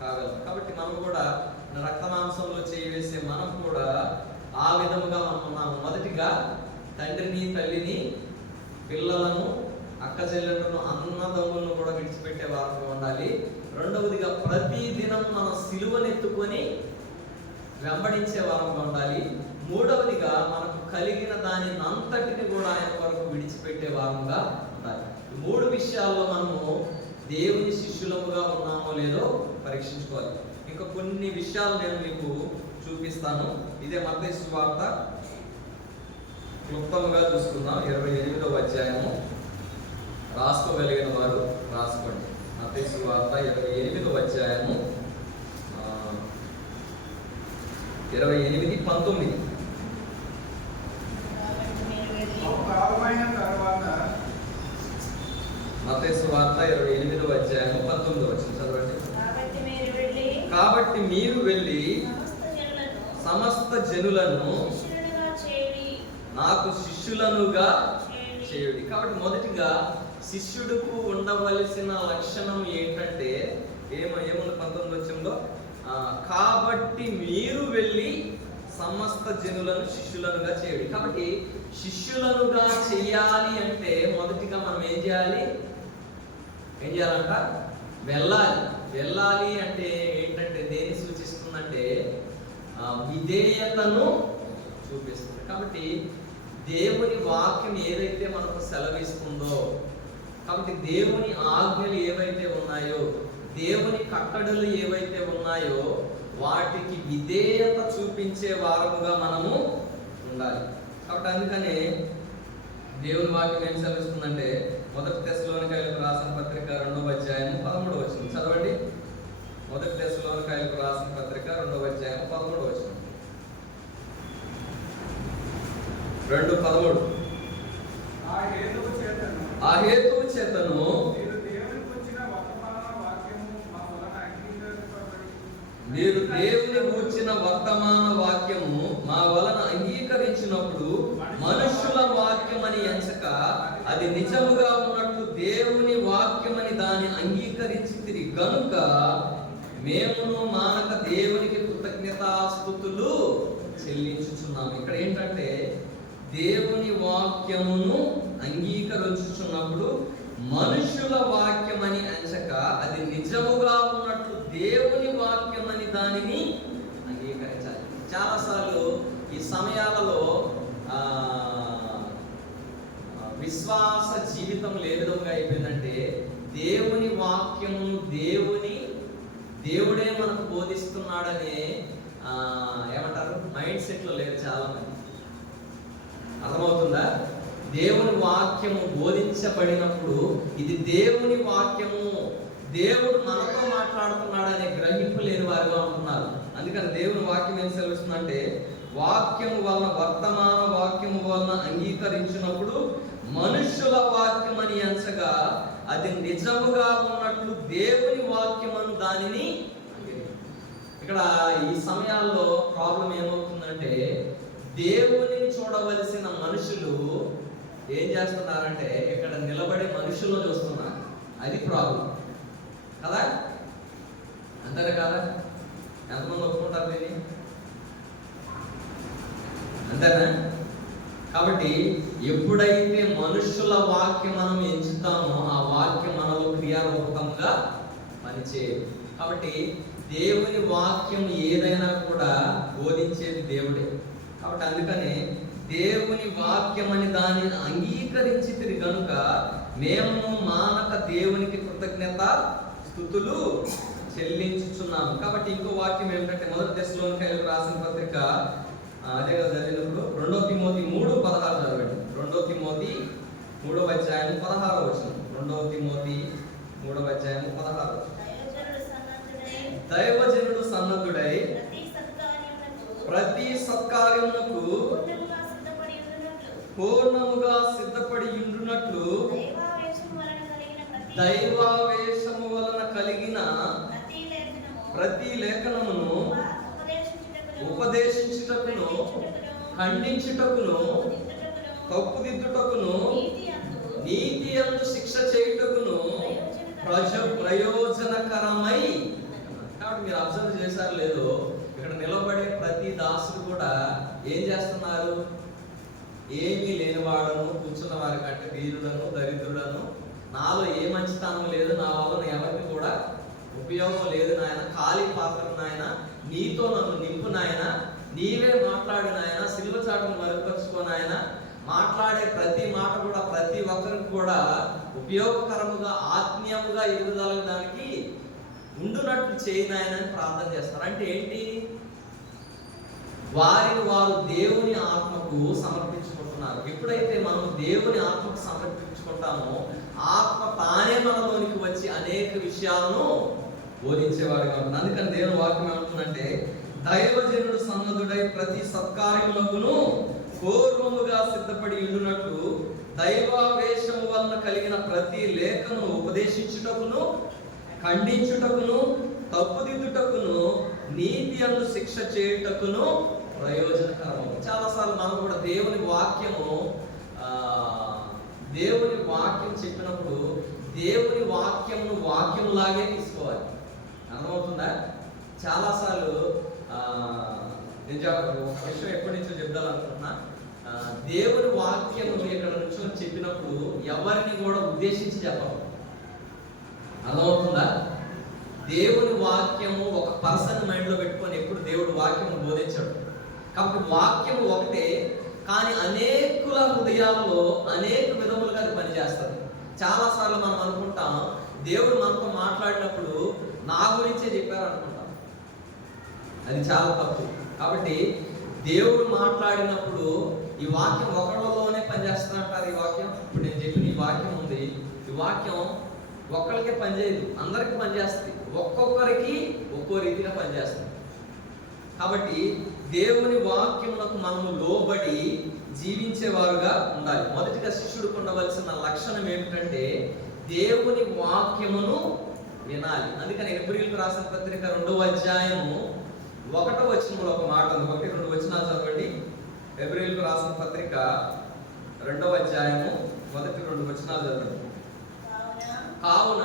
కాగలం. కాబట్టి మనం కూడా రక్త మాంసంలో చేయవేసే మనం కూడా ఆ విధముగా మనం ఉన్నాము. మొదటిగా తండ్రిని, తల్లిని, పిల్లలను, అక్క చెల్లెలను, అన్నదమ్ములను కూడా విడిచిపెట్టే వారంగా ఉండాలి. రెండవదిగా ప్రతి దినం మన సిలువనెత్తుకొని వెంబడించే వారంగా ఉండాలి. మూడవదిగా మనకు కలిగిన దాని అంతటిని కూడా ఆయన కొరకు విడిచిపెట్టే వారంగా ఉండాలి. ఈ మూడు విషయాల్లో మనము దేవుని శిష్యులముగా ఉన్నామో లేదో పరీక్షించుకోవాలి. ఇంకా కొన్ని విషయాలు నేను మీకు చూపిస్తాను. ఇదే మత్తయి సువార్త క్లుప్తంగా చూసుకుందాం. 28వ అధ్యాయము రాసుకోగలిగిన వారు రాసుకోండి. మత్తయి సువార్త 28వ అధ్యాయము 28:19. మత్తయి సువార్త 28వ అధ్యాయము 19వ వచనం చదవండి. కాబట్టి మీరు వెళ్ళి సమస్త జనులను నాకు శిష్యులనుగా చేయుడి. కాబట్టి మొదటిగా శిష్యుడుకు ఉండవలసిన లక్షణం ఏంటంటే ఏముంది 19వ వచనంలో? కాబట్టి మీరు వెళ్ళి సమస్త జనులను శిష్యులనుగా చేయుడి. కాబట్టి శిష్యులనుగా చేయాలి అంటే మొదటిగా మనం ఏం చేయాలంట? వెళ్ళాలి అంటే ఏంటంటే దేన్ని సూచిస్తుందంటే విధేయతను చూపిస్తుంది. కాబట్టి దేవుని వాక్యం ఏదైతే మనకు సెలవిస్తుందో, కాబట్టి దేవుని ఆజ్ఞలు ఏవైతే ఉన్నాయో, దేవుని కట్టడలు ఏవైతే ఉన్నాయో వాటికి విధేయత చూపించే వారముగా మనము ఉండాలి. కాబట్టి అందుకనే దేవుని వాక్యం ఏం సెలవిస్తుందంటే 1 తెస్సలోనికైలకు రాసిన పత్రిక 2వ అధ్యాయం 13వ వచనం చదవండి. 1 తెస్సలోనికైలకు రాసిన పత్రిక 2వ అధ్యాయం 13వ వచనం. 2:13. ఆ హేతువు చేతను మీరు దేవుని గూర్చిన వర్తమాన వాక్యము మా వలన అంగీకరించినప్పుడు మనుష్యుల వాక్యమని ఎంచక అది నిజముగా ఉన్నట్లు దేవుని వాక్యమని దాన్ని అంగీకరించి గనుక మేమును మానక దేవునికి కృతజ్ఞతాస్తుతులు చెల్లించుచున్నాము. ఇక్కడ ఏంటంటే దేవుని వాక్యమును అంగీకరించుచున్నప్పుడు మనుష్యుల వాక్యమని ఎంచక అది నిజముగా ఉన్నట్లు దేవుని వాక్యమని దానిని అంగీకరించాలి. చాలాసార్లు ఈ సమయాలలో విశ్వాస జీవితం ఏ విధంగా అయిపోయిందంటే దేవుని వాక్యము దేవుడే మనకు బోధిస్తున్నాడనే ఏమంటారు మైండ్ సెట్లో లేదు చాలా మంది. అర్థమవుతుందా? దేవుని వాక్యము బోధించబడినప్పుడు ఇది దేవుని వాక్యము, దేవుడు మనతో మాట్లాడుతున్నాడనే గ్రహింపు లేని వారుగా ఉంటున్నారు. అందుకని దేవుని వాక్యం ఏం సెలవిస్తుందంటే వాక్యము వలన వర్తమాన వాక్యము వలన అంగీకరించినప్పుడు మనుష్యుల వాక్యమని ఎంచగా అది నిజముగా ఉన్నట్లు దేవుని వాక్యమను దానిని. ఇక్కడ ఈ సమయాల్లో ప్రాబ్లం ఏమవుతుందంటే దేవుని చూడవలసిన మనుషులు ఏం చేస్తున్నారంటే ఇక్కడ నిలబడే మనుషుల్లో చూస్తున్నారు. అది ప్రాబ్లం కదా? అంతేనా కదా? ఎంతమంది ఒప్పుకుంటారు దీన్ని? అంతేనా? కాబట్టి ఎప్పుడైతే మనుషుల వాక్యం మనం ఎంచుతామో ఆ వాక్యం మనలో క్రియారూపకంగా పనిచేయదు. కాబట్టి దేవుని వాక్యం ఏదైనా కూడా బోధించేది దేవుడే. కాబట్టి అందుకనే దేవుని వాక్యమని దాన్ని అంగీకరించి గనుక మేము మానక దేవునికి కృతజ్ఞత స్థుతులు చెల్లించుచున్నాము. కాబట్టి ఇంకో వాక్యం ఏమిటంటే 1 తెస్సలోనికైలకు రాసిన పత్రిక అదే కదా చదివినప్పుడు 2 తిమోతి 3:16 చదవండి. 2 తిమోతి 3వ అధ్యాయం 16వ వచనం. 2 తిమోతి 3వ అధ్యాయం 16వ వచనం. దైవజనుడు సన్నద్ధుడై ప్రతి సత్కార్యమునకు పూర్ణముగా సిద్ధపడి ఉండునట్లు దైవావేశము వలన కలిగిన ప్రతి లేఖనమును ఉపదేశించుటకును ఖండించుటకును తప్పుదిద్దుటకును నీతి యందు శిక్ష చేయుటకును ప్రయోజనకరమై. కాబట్టి మీరు అబ్జర్వ్ చేశారు లేదో ఇక్కడ నిలబడే ప్రతి దాసుడు కూడా ఏం చేస్తున్నారు? ఏమీ లేనివాడను, కూర్చున్న వారి కంటే వీరుడను దరిద్రుడను, నాలో ఏ మంచితనం లేదు, నా వల్ల ఎవరికి కూడా ఉపయోగం లేదు నాయన, ఖాళీ పాత్ర నాయన, నీతో నన్ను నింపు నాయన, నీవే మాట్లాడు నాయన, సిల్వ చాటును మరుగుపరుచుకో నాయన. మాట్లాడే ప్రతి మాట కూడా ప్రతి ఒక్కరికి కూడా ఉపయోగకరముగా ఆత్మీయముగా ఎదుగుదలడానికి ఉండునట్లు చేయనాయనని ప్రార్థన చేస్తారు. అంటే ఏంటి? వారిని వారు దేవుని ఆత్మకు సమర్పించుకుంటున్నారు. అంటున్నారు. ఎప్పుడైతే మనం దేవుని ఆత్మకు సమర్పించుకుంటామో ఆత్మ తానే మనలోనికి వచ్చి అనేక విషయాలను బోధించేవాడుగా ఉంటుంది. అందుకని దేవుని వాక్యం ఏమంటుందంటే, దైవజనుడు సన్నద్ధుడై ప్రతి సత్కార్యములకును పూర్వముగా సిద్ధపడి ఉండునట్లు దైవావేశము వలన కలిగిన ప్రతి లేఖను ఉపదేశించుటకును, ఖండించుటకును, తప్పుదిద్దుటకును, నీతి అందు శిక్ష చేయుటకును ప్రయోజనకరము. చాలాసార్లు మనం కూడా దేవుని వాక్యం చెప్పినప్పుడు దేవుని వాక్యంను వాక్యంలాగే తీసుకోవాలి. అర్థమవుతుందా? చాలాసార్లు ఒక విషయం ఎప్పటి నుంచో చెప్దాలనుకుంటున్నా. దేవుని వాక్యము ఇక్కడ నుంచి చెప్పినప్పుడు ఎవరిని కూడా ఉద్దేశించి చెప్పాలి. అర్థమవుతుందా? దేవుని వాక్యము ఒక పర్సన్ మైండ్లో పెట్టుకొని ఎప్పుడు దేవుడు వాక్యము బోధించాడు. కాబట్టి వాక్యము ఒకటే, కానీ అనేకుల హృదయాల్లో అనేక విధములుగా అది పనిచేస్తుంది. చాలాసార్లు మనం అనుకుంటాం దేవుడు మనతో మాట్లాడినప్పుడు నా గురించే చెప్పారు అనుకుంటాం. అది చాలా తప్పు. కాబట్టి దేవుడు మాట్లాడినప్పుడు ఈ వాక్యం ఒకళ్ళలోనే పనిచేస్తున్నట్టారు. ఈ వాక్యం ఇప్పుడు నేను చెప్పిన ఈ వాక్యం ఉంది, ఈ వాక్యం ఒక్కరికే పనిచేయదు, అందరికీ పనిచేస్తుంది. ఒక్కొక్కరికి ఒక్కో రీతిగా పనిచేస్తుంది. కాబట్టి దేవుని వాక్యములకు మనము లోబడి జీవించేవారుగా ఉండాలి. మొదటిగా శిష్యుడికి ఉండవలసిన లక్షణం ఏమిటంటే దేవుని వాక్యమును వినాలి. అందుకని హెబ్రీయులకు రాసిన పత్రిక 2వ అధ్యాయము 1వ వచనంలో ఒక మాట ఉంది. 1-2 వచనాలు చదవండి. హెబ్రీయులకు రాసిన పత్రిక 2వ అధ్యాయము 1-2 వచనాలు చదవండి. కావున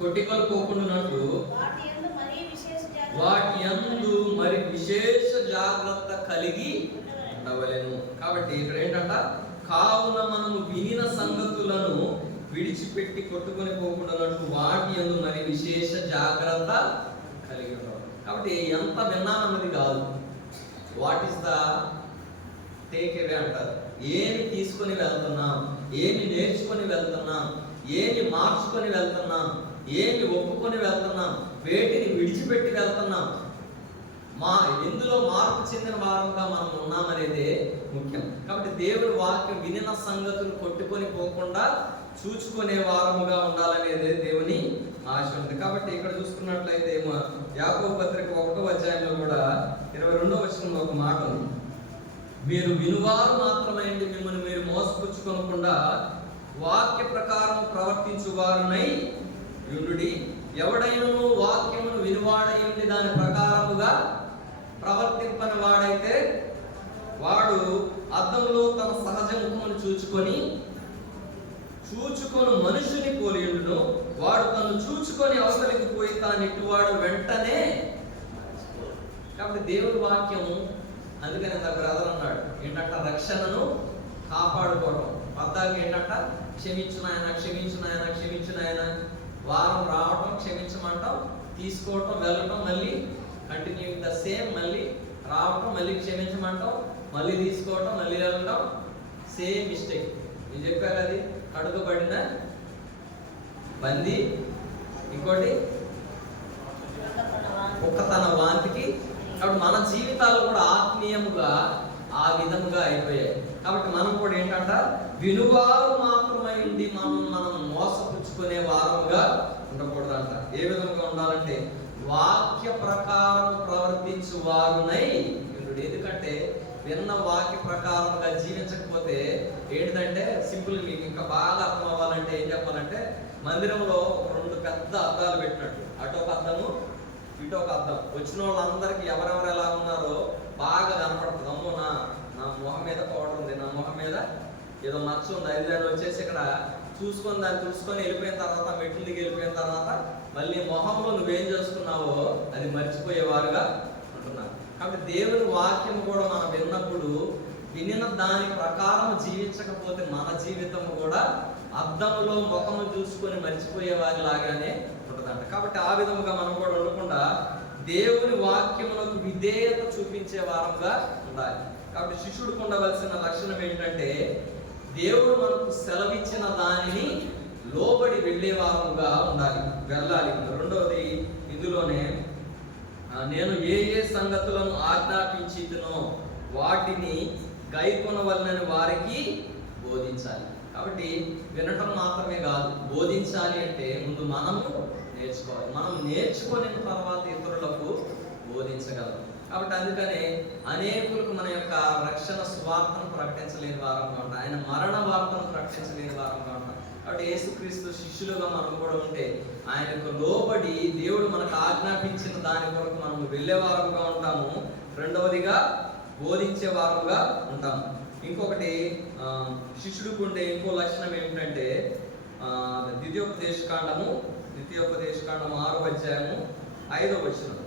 కొట్టికొల్పోకుండానట్లు వాటి యందు మరి విశేష జాగ్రత్త కలిగి ఉండవలెను. కాబట్టి ఇక్కడ ఏంటంట, కావున మనము వినిన సంగతులను విడిచిపెట్టి కొట్టుకొని పోకుండానట్లు వాటి యందు మరి విశేష జాగ్రత్త కలిగి ఉండవాలి. కాబట్టి ఎంత విన్నామన్నది కాదు, what is the take away అంటారు. ఏమి తీసుకొని వెళ్తున్నాం, ఏమి నేర్చుకొని వెళ్తున్నాం, ఏమి మార్చుకొని వెళ్తున్నాం, ఏమి ఒప్పుకొని వెళ్తున్నాం, వేటిని విడిచిపెట్టి వెళ్తున్నాం, ఎందులో మార్పు చెందిన వారంగా మనం ఉన్నామనేదే ముఖ్యం. కాబట్టి దేవుని వాక్యం వినిన సంగతులు కొట్టుకొని పోకుండా చూచుకునే వారముగా ఉండాలనేదే దేవుని ఆశ ఉంది. కాబట్టి ఇక్కడ చూసుకున్నట్లయితే యాకోబు పత్రిక 1వ అధ్యాయంలో కూడా 22వ వచనంలో ఒక మాట ఉంది. మీరు వినువారు మాత్రమైంది మిమ్మల్ని మీరు మోసపుచ్చుకోకుండా వాక్య ప్రకారం ప్రవర్తించువారునై యుండుడి. ఎవడైనను వాక్యమును వినువాడై ఉండి దాని ప్రకారముగా ప్రవర్తింపని వాడైతే వాడు అద్దంలో తన సహజ ముఖమును చూచుకొని మనుషుని పోలియుండును. వాడు తను చూచుకొని అవతలికి పోయి తాను ఇటువాడు వెంటనే. కాబట్టి దేవుని వాక్యము, అందుకని నా బ్రదర్ అన్నాడు ఏంటంట, రక్షణను కాపాడుకోవడం. అర్థానికి ఏంటంట, క్షమించు నాయన, క్షమించు నాయన, క్షమించు నాయన. వారం రావటం, క్షమించమంటాం, తీసుకోవటం, వెళ్ళటం, మళ్ళీ కంటిన్యూ ద సేమ్, మళ్ళీ రావటం, మళ్ళీ క్షమించమంటాం, మళ్ళీ తీసుకోవటం, మళ్ళీ వెళ్ళటం, సేమ్ మిస్టేక్. నేను చెప్పాను అది కడుగుబడిన బంది, ఇంకోటి ఒక్కతన వాంతికి. కాబట్టి మన జీవితాలు కూడా ఆత్మీయముగా ఆ విధముగా అయిపోయాయి. కాబట్టి మనం కూడా ఏంటంట, వినువారు మాత్రమై ఉండి మనం మోసపుచ్చుకునే వారముగా ఉండకూడదంట. ఏ విధంగా ఉండాలంటే వాక్య ప్రకారం ప్రవర్తించు వారునై ఉండు. ఎందుకంటే విన్న వాక్య ప్రకారంగా జీవించకపోతే ఏంటంటే, సింపుల్ మీకు ఇంకా బాగా అర్థం అవ్వాలంటే ఏం చెప్పాలంటే, మందిరంలో 2 పెద్ద అద్దాలు పెట్టినట్టు, అటు ఒక అద్దము, ఇటు ఒక అద్దం. వచ్చిన వాళ్ళందరికీ ఎవరెవరు ఎలా ఉన్నారో బాగా కనపడుతుంది. అమ్మో నా మొహం మీద పౌడర్ ఉంది, నా మొహం మీద ఏదో మచ్చ ఉంది, అది దాన్ని వచ్చేసి ఇక్కడ చూసుకొని దాన్ని తుడుచుకొని వెళ్ళిపోయిన తర్వాత, మెట్లు దిగి వెళ్ళిపోయిన తర్వాత మళ్ళీ మొహంలో నువ్వేం చేసుకున్నావో అది మర్చిపోయేవారుగా ఉంటున్నారు. కాబట్టి దేవుని వాక్యం కూడా మనం విన్నప్పుడు వినిన దాని ప్రకారం జీవించకపోతే మన జీవితం కూడా అద్దంలో ముఖము చూసుకొని మర్చిపోయే వారి లాగానే ఉంటుందంట. కాబట్టి ఆ విధముగా మనం కూడా ఉండకుండా దేవుని వాక్యములకు విధేయత చూపించే వారంగా ఉండాలి. కాబట్టి శిష్యుడికి ఉండవలసిన లక్షణం ఏంటంటే, దేవుడు మనకు సెలవిచ్చిన దానిని లోబడి వెళ్ళే వారంగా ఉండాలి, వెళ్ళాలి. రెండవది ఇందులోనే నేను ఏ ఏ సంగతులను ఆజ్ఞాపించితునో వాటిని గైకొనవలనని వారికి బోధించాలి. కాబట్టి వినటం మాత్రమే కాదు, బోధించాలి అంటే ముందు మనము నేర్చుకోవాలి. మనం నేర్చుకున్న తర్వాత ఇతరులకు బోధించగలం. కాబట్టి అందుకనే అనేకులకు మన యొక్క రక్షణ స్వార్థను ప్రకటించలేని వారంగా ఉంటాం, ఆయన మరణ వార్తను ప్రకటించలేని వారంగా ఉంటాం. కాబట్టి యేసుక్రీస్తు శిష్యులుగా మనం కూడా ఉంటే ఆయనకు లోబడి దేవుడు మనకు ఆజ్ఞాపించిన దాని కొరకు మనము వెళ్ళే వారంగా ఉంటాము. రెండవదిగా బోధించే వారంగా ఉంటాము. ఇంకొకటి శిష్యుడికి ఉండే ఇంకో లక్షణం ఏమిటంటే ద్వితీయోపదేశకాండము 6వ అధ్యాయము 5వ వచనం.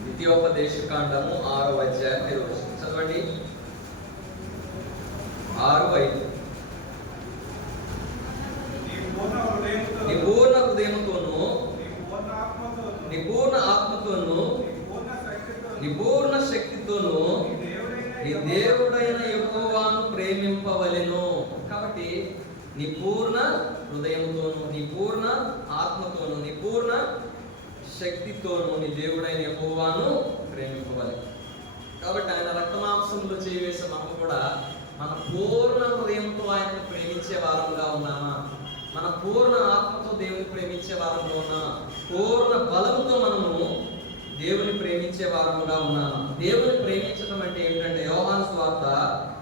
ద్వితీయోపదేశకాండము 6వ అధ్యాయం 5వ వచనం చదవండి. 6:5. నీ పూర్ణ హృదయముతోను, నీ పూర్ణ ఆత్మతోను, నీ పూర్ణ శక్తితోను నీ దేవుడైన యెహోవాను ప్రేమింపవలెను. కాబట్టి నీ పూర్ణ హృదయముతోను, నీ పూర్ణ ఆత్మతోను, నీ పూర్ణ శక్తితోను నీ దేవుడైన యెహోవాను ప్రేమింపవాలి. కాబట్టి ఆయన రక్తమాంసంలో చేవేసే మనం కూడా మన పూర్ణ హృదయంతో ఆయనను ప్రేమించే వారంగా ఉన్నామా? మన పూర్ణ ఆత్మతో దేవుని ప్రేమించే వారంగా ఉన్నామా? పూర్ణ బలంతో మనము దేవుని ప్రేమించే వారముగా ఉన్నాము. దేవుని ప్రేమించడం అంటే ఏమిటంటే యోహాను సువార్త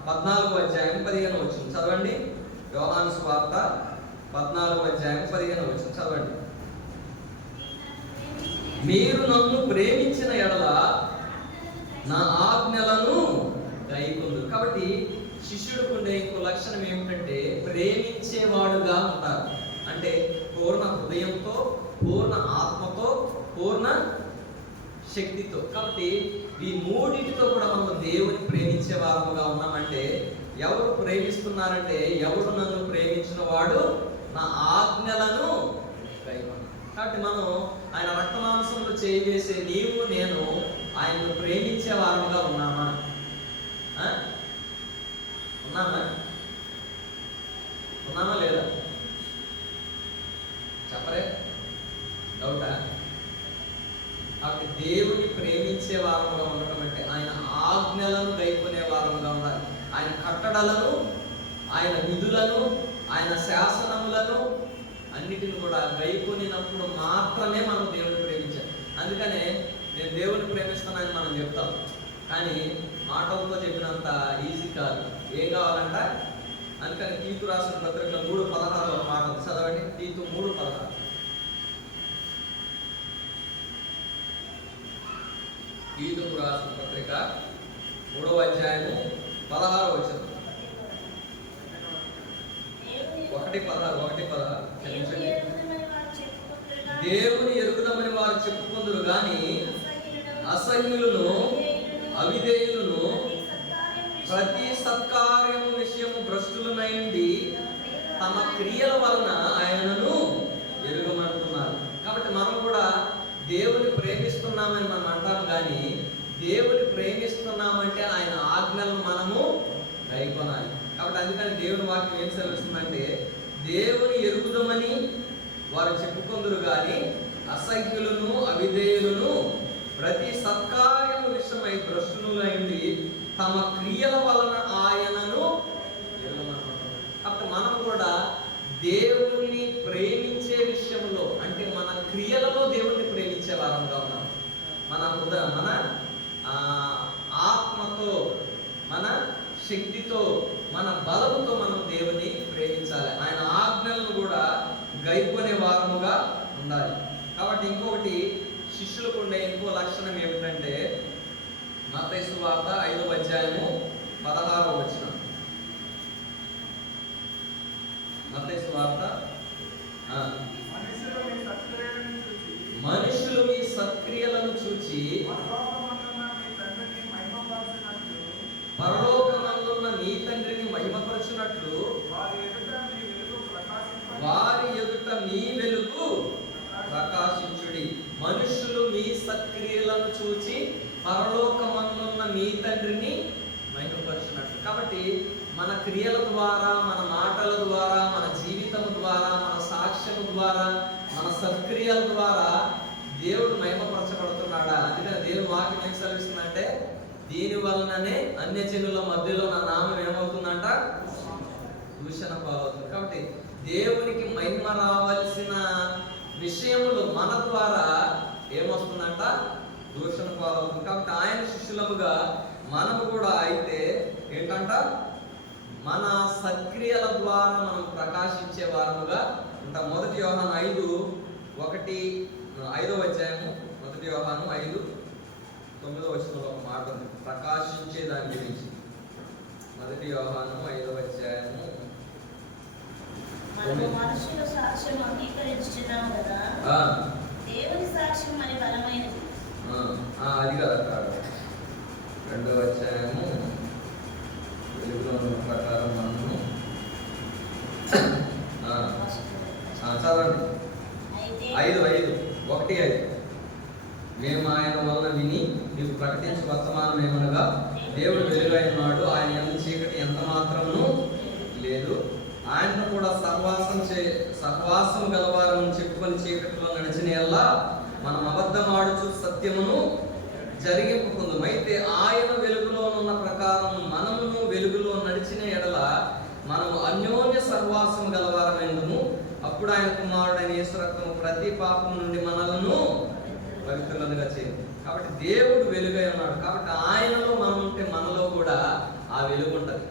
14వ అధ్యాయం 15వ వచనం చదవండి. యోహాను సువార్త 14వ అధ్యాయం 15వ వచనం చదవండి. మీరు నన్ను ప్రేమించిన ఎడల నా ఆజ్ఞలను గైకొందురు. కాబట్టి శిష్యుడికి ఉండే ఇంకో లక్షణం ఏమిటంటే ప్రేమించేవాడుగా ఉంటారు. అంటే పూర్ణ హృదయంతో, పూర్ణ ఆత్మతో, పూర్ణ శక్తితో. కాబట్టి ఈ మూడింటితో కూడా మనం దేవుని ప్రేమించే వారముగా ఉన్నామంటే ఎవరు ప్రేమిస్తున్నారంటే ఎవరు నన్ను ప్రేమించిన వాడు నా ఆజ్ఞలను గైకొన్నాడు. కాబట్టి మనం ఆయన రక్తమాంసంలో చేసే నీవు నేను ఆయనను ప్రేమించే వారముగా ఉన్నామా? ఉన్నామా లేదా చెప్పరే? డౌటా? కాబట్టి దేవుని ప్రేమించే వారముగా ఉండటం అంటే ఆయన ఆజ్ఞలను గైకొనే వారముగా ఉండాలి. ఆయన కట్టడలను, ఆయన విధులను, ఆయన శాసనములను అన్నిటిని కూడా గైకొనినప్పుడు మాత్రమే మనం దేవుని ప్రేమించాలి. అందుకనే నేను దేవుని ప్రేమిస్తానని మనం చెప్తాం, కానీ మాటలతో చెప్పినంత ఈజీ కాదు. ఏం కావాలంట? అందుకని తీతు రాసిన పత్రిక 3:16 మాటలు చదవండి. తీతు 3:16. తీతుకు రాసిన పత్రిక 3వ అధ్యాయము 16వ వచనం. 1:16 క్షమించండి. దేవుని ఎరుగుదమని వారు చెప్పుకుందరు గాని అసహ్యులను, అవిధేయులను, ప్రతి సత్కార్యము విషయము భ్రష్టులనైండి తమ క్రియల వలన ఆయనను ఎరుగమంటున్నారు. కాబట్టి మనం కూడా దేవుని ప్రేమిస్తున్నామని మనం అంటాం, కానీ దేవుని ప్రేమిస్తున్నామంటే ఆయన ఆజ్ఞలను మనము గైకొనాలి. కాబట్టి అందుకని దేవుని వాక్యం ఏం సెలవుస్తుందంటే దేవుని ఎరుగుదమని వారు చెప్పుకుందరు కానీ అసహ్యులను, అవిధేయులను, ప్రతి సత్కార్యము విషయమై భ్రష్టులైంది తమ క్రియల వలన ఆయనను ఎరుగమంటున్నారు. కాబట్టి మనం కూడా దేవుణ్ణి ప్రేమించే విషయంలో అంటే మన క్రియలలో దేవుణ్ణి ప్రేమించే వారంగా ఉన్నాం. మన ఆత్మతో, మన శక్తితో, మన బలముతో మనం దేవుని ప్రేమించాలి. ఆయన ఆజ్ఞలను కూడా గైకొనే వారముగా ఉండాలి. కాబట్టి ఇంకొకటి శిష్యులకు ఉండే ఇంకో లక్షణం ఏమిటంటే మత్తయి సువార్త 5వ అధ్యాయము 16వ వచనం. మత్తయి సువార్త మనుషులు మీ సత్క్రియలను చూచి పరలోకమందున్న మీ తండ్రిని మహిమపరచునట్లు వారి ఎదుట మీ వెలుగు ప్రకాశించుడి. మనుషులు మీ సత్క్రియలను చూచి పరలోకమందున్న మీ తండ్రిని మహిమపరచునట్లు. కాబట్టి మన క్రియల ద్వారా, మన మాటల ద్వారా, మన జీవితం ద్వారా, మన సాక్ష్యం ద్వారా, మన సత్క్రియల ద్వారా దేవుడు మహిమపరచబడుతున్నాడు. దీని వలననే అన్యజనుల మధ్యలో నా నామం ఏమవుతుందంట? దూషణ పాలవుతుంది. కాబట్టి దేవునికి మహిమ రావాల్సిన విషయములు మన ద్వారా ఏమొస్తుందంట? దూషణ పాలవుతుంది. కాబట్టి ఆయన శిష్యులముగా మనము కూడా అయితే ఏంటంట? మన సత్క్రియల ద్వారా మనం ప్రకాశించే వారముగా ఉంటాం. 1 యోహాను 5వ అధ్యాయము 1 యోహాను 5:9 ఒక మాట ఉంది ప్రకాశించే దాని గురించి. 1 యోహాను 5వ అధ్యాయము మనుషుల సాక్ష్యం అంగీకరించుచున్నాం కదా, దేవుని సాక్ష్యం మరి బలమైనది. అది కదా 2వ అధ్యాయము ప్రకారం మనము చదవండి. 5:1-5 మేము ఆయన వలన విని మీకు ప్రకటించే వర్తమానం ఏమనగా దేవుడు వెలుగైనాడు, ఆయన యందు చీకటి ఎంత మాత్రమును లేదు. ఆయనను కూడా సహవాసం గలవారని చెప్పుకొని చీకటిలో నడిచిన ఎల్లా మనం అబద్ధమాడుచు సత్యమును జరిగింపుకుందాం. అయితే ఆయన వెలుగులో ఉన్న ప్రకారం మనమును వెలుగులో నడిచిన ఎడల మనము అన్యోన్య సహవాసం గలవారమైనము. అప్పుడు ఆయన కుమారుడైన యేసు రక్తము ప్రతి పాపం నుండి మనలను పవిత్రులుగా చేయండి. కాబట్టి దేవుడు వెలుగై ఉన్నాడు. కాబట్టి ఆయనలో మనం ఉంటే మనలో కూడా ఆ వెలుగు ఉంటుంది.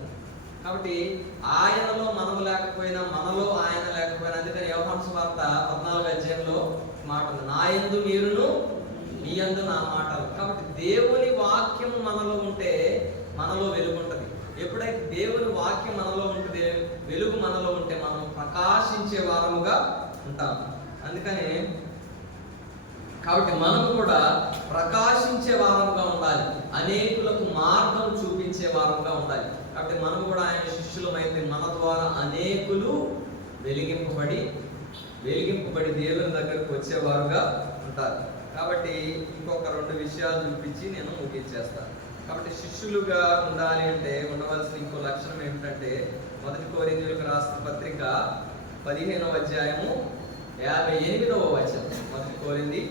కాబట్టి ఆయనలో మనము లేకపోయినా, మనలో ఆయన లేకపోయినా, అందుకని యోహాను సువార్త 14వ అధ్యాయంలో మాట ఉంది, నా యందు మీరును మీ యందు నా మాటలు. కాబట్టి దేవుని వాక్యం మనలో ఉంటే మనలో వెలుగు ఉంటుంది. ఎప్పుడైతే దేవుని వాక్యం మనలో ఉంటుంది, వెలుగు మనలో ఉంటే మనం ప్రకాశించే వారముగా ఉంటాం. అందుకని కాబట్టి మనం కూడా ప్రకాశించే వారంగా ఉండాలి, అనేకులకు మార్గం చూపించే వారంగా ఉండాలి. కాబట్టి మనం కూడా ఆయన శిష్యులమైతే మన ద్వారా అనేకులు వెలిగింపబడి దేవుని దగ్గరకు వచ్చేవారుగా ఉంటారు. కాబట్టి ఇంకొక 2 విషయాలు చూపించి నేను ముగించేస్తాను. కాబట్టి శిష్యులుగా ఉండాలి అంటే ఉండవలసిన ఇంకో లక్షణం ఏమిటంటే 1 కొరింథీయులకు రాసిన పత్రిక 15వ అధ్యాయము 58వ వచనం. 1 కొరింథీ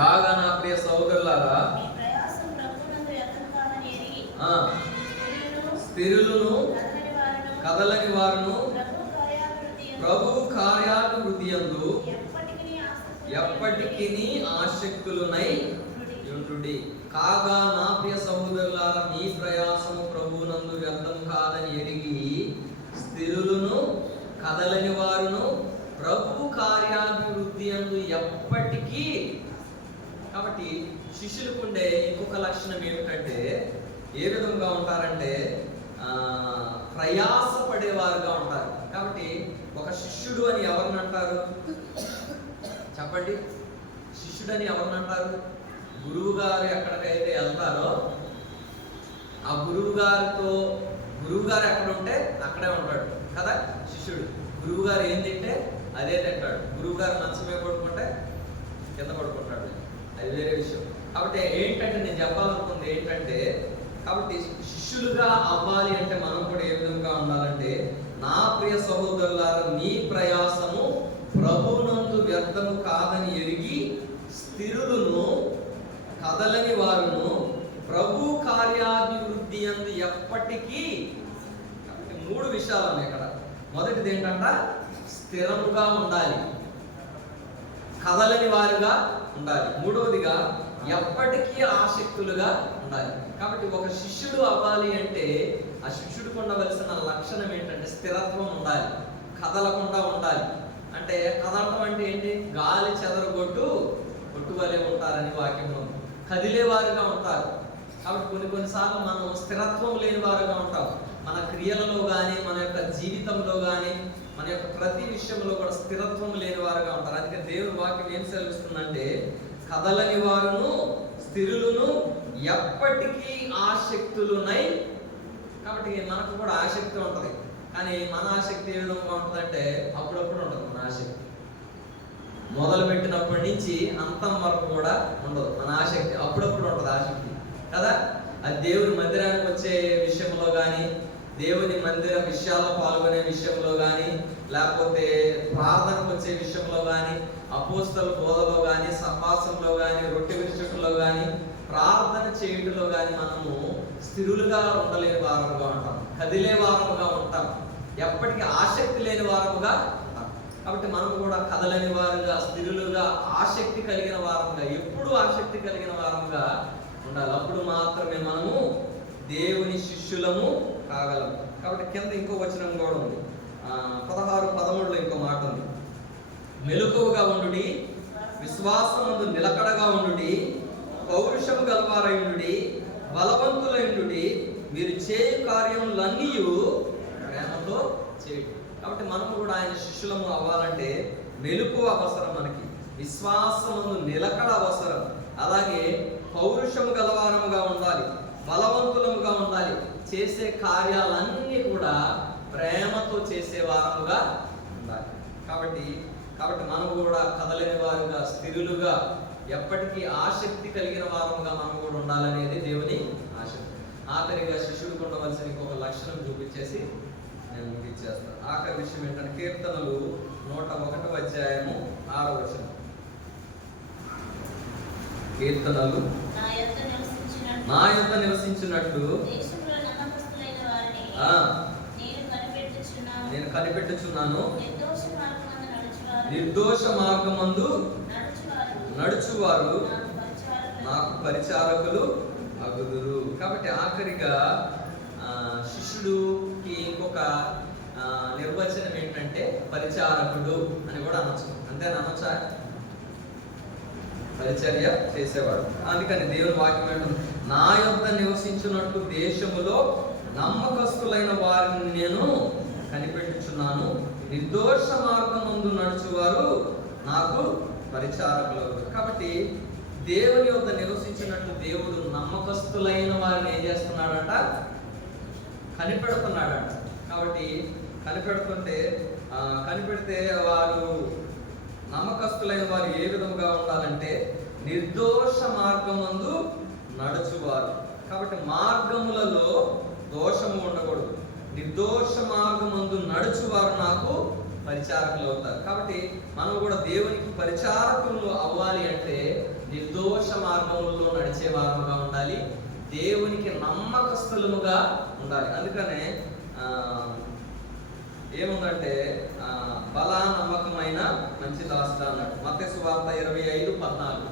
కాగా నా ప్రియ సహోదరులారా, స్థిరులను కదలని వారును ప్రభు కార్యాభివృద్ధి యందు ఎప్పటికీ ఆసక్తులునై ఉండుడి. కాగా నా ప్రియ సహోదరులారా, మీ ప్రయాసము ప్రభువునందు వ్యర్థం కాదని ఎరిగి స్థిరులను కదలని వారును ప్రభు కార్యాభివృద్ధి యందు ఎప్పటికీ. కాబట్టి శిష్యులకు ఉండే ఇంకొక లక్షణం ఏమిటంటే ఏ విధంగా ఉంటారంటే ప్రయాసపడేవారుగా ఉంటారు. కాబట్టి ఒక శిష్యుడు అని ఎవరిని అంటారు చెప్పండి? శిష్యుడు అని ఎవరిని అంటారు? గురువు గారు ఎక్కడికైతే వెళ్తారో ఆ గురువు గారు ఎక్కడ ఉంటే అక్కడే ఉంటాడు కదా శిష్యుడు. గురువు గారు ఏం తింటే అదే తింటాడు. గురువు గారు మంచం మీద పడుకుంటే కింద పడుకుంటాడు, అది వేరే విషయం. కాబట్టి ఏంటంటే నేను చెప్పాలనుకుంది ఏంటంటే, కాబట్టి శిష్యులుగా అవ్వాలి అంటే మనం కూడా ఏ విధంగా ఉండాలంటే, నా ప్రియ సహోదరులారా, మీ ప్రయాసము ప్రభువునందు వ్యర్థము కాదని ఎరిగి స్థిరులను కదలని వారును ప్రభు కార్యాభివృద్ధి యందు ఎప్పటికీ. కాబట్టి 3 విషయాలు ఉన్నాయి ఇక్కడ. మొదటిది ఏంటంట, స్థిరముగా ఉండాలి, కదలని వారుగా ఉండాలి. మూడవదిగా ఎప్పటికీ ఆసక్తులుగా ఉండాలి. కాబట్టి ఒక శిష్యుడు అవ్వాలి అంటే ఆ శిష్యుడికి ఉండవలసిన లక్షణం ఏంటంటే స్థిరత్వం ఉండాలి, కదలకుండా ఉండాలి. అంటే కదలటం అంటే ఏంటి? గాలి చెదరగొట్టు కొట్టువలే ఉంటారని వాక్యంలో. కదిలేవారుగా ఉంటారు. కాబట్టి కొన్నిసార్లు మనం స్థిరత్వం లేని వారుగా ఉంటాం. మన క్రియలలో కానీ, మన యొక్క జీవితంలో కానీ, మన యొక్క ప్రతి విషయంలో కూడా స్థిరత్వం లేని వారుగా ఉంటారు. అందుకే దేవుని వాక్యం ఏం సెలవిస్తుందంటే, కదలని వారును స్థిరులను ఎప్పటికీ ఆసక్తులునై. కాబట్టి మనకు కూడా ఆసక్తి ఉంటుంది. కానీ మన ఆసక్తి ఏ విధంగా ఉంటుందంటే అప్పుడప్పుడు ఉంటుంది. మన ఆసక్తి మొదలు పెట్టినప్పటి నుంచి అంతం వరకు కూడా ఉండదు. మన ఆసక్తి అప్పుడప్పుడు ఉంటుంది ఆసక్తి కదా. అది దేవుని మందిరానికి వచ్చే విషయంలో కానీ, దేవుని మందిర విషయాల్లో పాల్గొనే విషయంలో కానీ, లేకపోతే ప్రార్థనకు వచ్చే విషయంలో కానీ, అపోస్తల బోధలో కానీ, సంభాషణలో కానీ, రొట్టె విరుచుటలో కానీ, ప్రార్థన చేయటంలో కానీ మనము స్థిరులుగా ఉండలేని వారముగా ఉంటాం, కదిలే వారముగా ఉంటాం, ఎప్పటికీ ఆసక్తి లేని వారముగా ఉంటాం. కాబట్టి మనం కూడా కదలని వారుగా, స్థిరులుగా, ఆసక్తి కలిగిన వారముగా, ఎప్పుడు ఆసక్తి కలిగిన వారముగా ఉండాలి. అప్పుడు మాత్రమే మనము దేవుని శిష్యులము కాగలము. కాబట్టి కింద ఇంకో వచనం కూడా ఉంది, 16-13లో ఇంకో మాట ఉంది. మెలకువగా ఉండుడి, విశ్వాసమందు నిలకడగా ఉండుడి, పౌరుషము గలవారైండుడి, బలవంతులైండుడి, మీరు చేయు కార్యములన్నీ ప్రేమతో చేయండి. కాబట్టి మనము కూడా ఆయన శిష్యులము అవ్వాలంటే మెలకువ అవసరం, మనకి విశ్వాసమును నిలకడ అవసరం, అలాగే పౌరుషము గలవారముగా ఉండాలి, బలవంతులముగా ఉండాలి, చేసే కార్యాలన్నీ కూడా ప్రేమతో చేసే వారముగా ఉండాలి. కాబట్టి మనం కూడా కదలేని వారుగా, స్థిరులుగా, ఎప్పటికీ ఆసక్తి కలిగిన వారముగా మనం కూడా ఉండాలనేది దేవుని ఆసక్తి. ఆఖరిగా శిష్యుడికి ఉండవలసిన ఇంకొక లక్షణం చూపించేసి నేను ముగించేస్తాను. ఆఖరి విషయం ఏంటంటే కీర్తనలు 101 కీర్తనలు నా యొద్ద నివసించినట్లు నేను కనిపెట్టుచున్నాను, నిర్దోష మార్గమందు నడుచువారు నాకు పరిచారకులు అగుదురు. కాబట్టి ఆఖరిగా శిష్యుడికి ఇంకొక నిర్వచనం ఏంటంటే పరిచారకుడు అని కూడా అనొచ్చు. అంతేనొచ్చా? పరిచర్య చేసేవాడు. అందుకని దేవుని వాక్యం ఏంటంటే నా యొద్ద నివసించున్నట్టు దేశములో నమ్మకస్తులైన వారిని నేను కనిపెట్టుచున్నాను, నిర్దోష మార్గం ముందు నడుచువారు నాకు పరిచారకులు. కాబట్టి దేవుని యొద్ద నివసించినట్టు దేవుడు నమ్మకస్తులైన వారిని ఏం చేస్తున్నాడంట? కనిపెడుతున్నాడంట. కాబట్టి కనిపెడితే వారు నమ్మకస్తులైన వారు ఏ విధంగా ఉండాలంటే నిర్దోష మార్గమందు నడుచువారు. కాబట్టి మార్గములలో దోషము ఉండకూడదు. నిర్దోష మార్గమందు నడుచువారు నాకు పరిచారకులు అవుతారు. కాబట్టి మనం కూడా దేవునికి పరిచారకులు అవ్వాలి అంటే నిర్దోష మార్గములలో నడిచే వారముగా ఉండాలి, దేవునికి నమ్మకస్తులముగా ఉండాలి. అందుకనే ఏముందంటే బలా నమ్మకమైన మంచి దాసుడు అన్నాడు. మత్తయి సువార్త 25:14.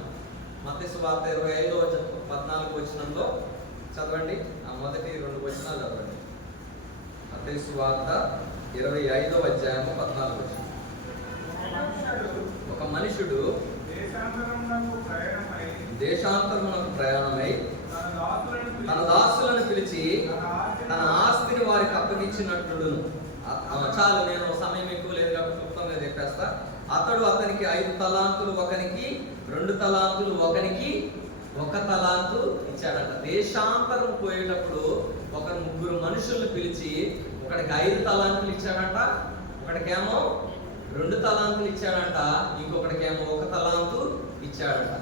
మత్తయి సువార్త 25:14 వచనంలో చదవండి. ఆ మొదటి 2 వచనాలు చదవండి. మత్తయి సువార్త 25:14. ఒక మనుషుడు దేశాంతరమునకు ప్రయాణమై తన దాసులను పిలిచి తన ఆస్తిని వారికి అప్పగించినట్లు. చాలు, నేను సమయం ఎక్కువ లేదు కాబట్టి క్లుప్తంగా చెప్పేస్తా. అతనికి 5 తలాంతులు, ఒకనికి 2 తలాంతులు, ఒకనికి 1 తలాంతు ఇచ్చాడంట. దేశాంతరం పోయేటప్పుడు 3 మనుషులను పిలిచి ఒకడికి 5 తలాంతులు ఇచ్చాడంట, ఒకడికేమో 2 తలాంతులు ఇచ్చాడంట, ఇంకొకటికేమో 1 తలాంతు ఇచ్చాడంట.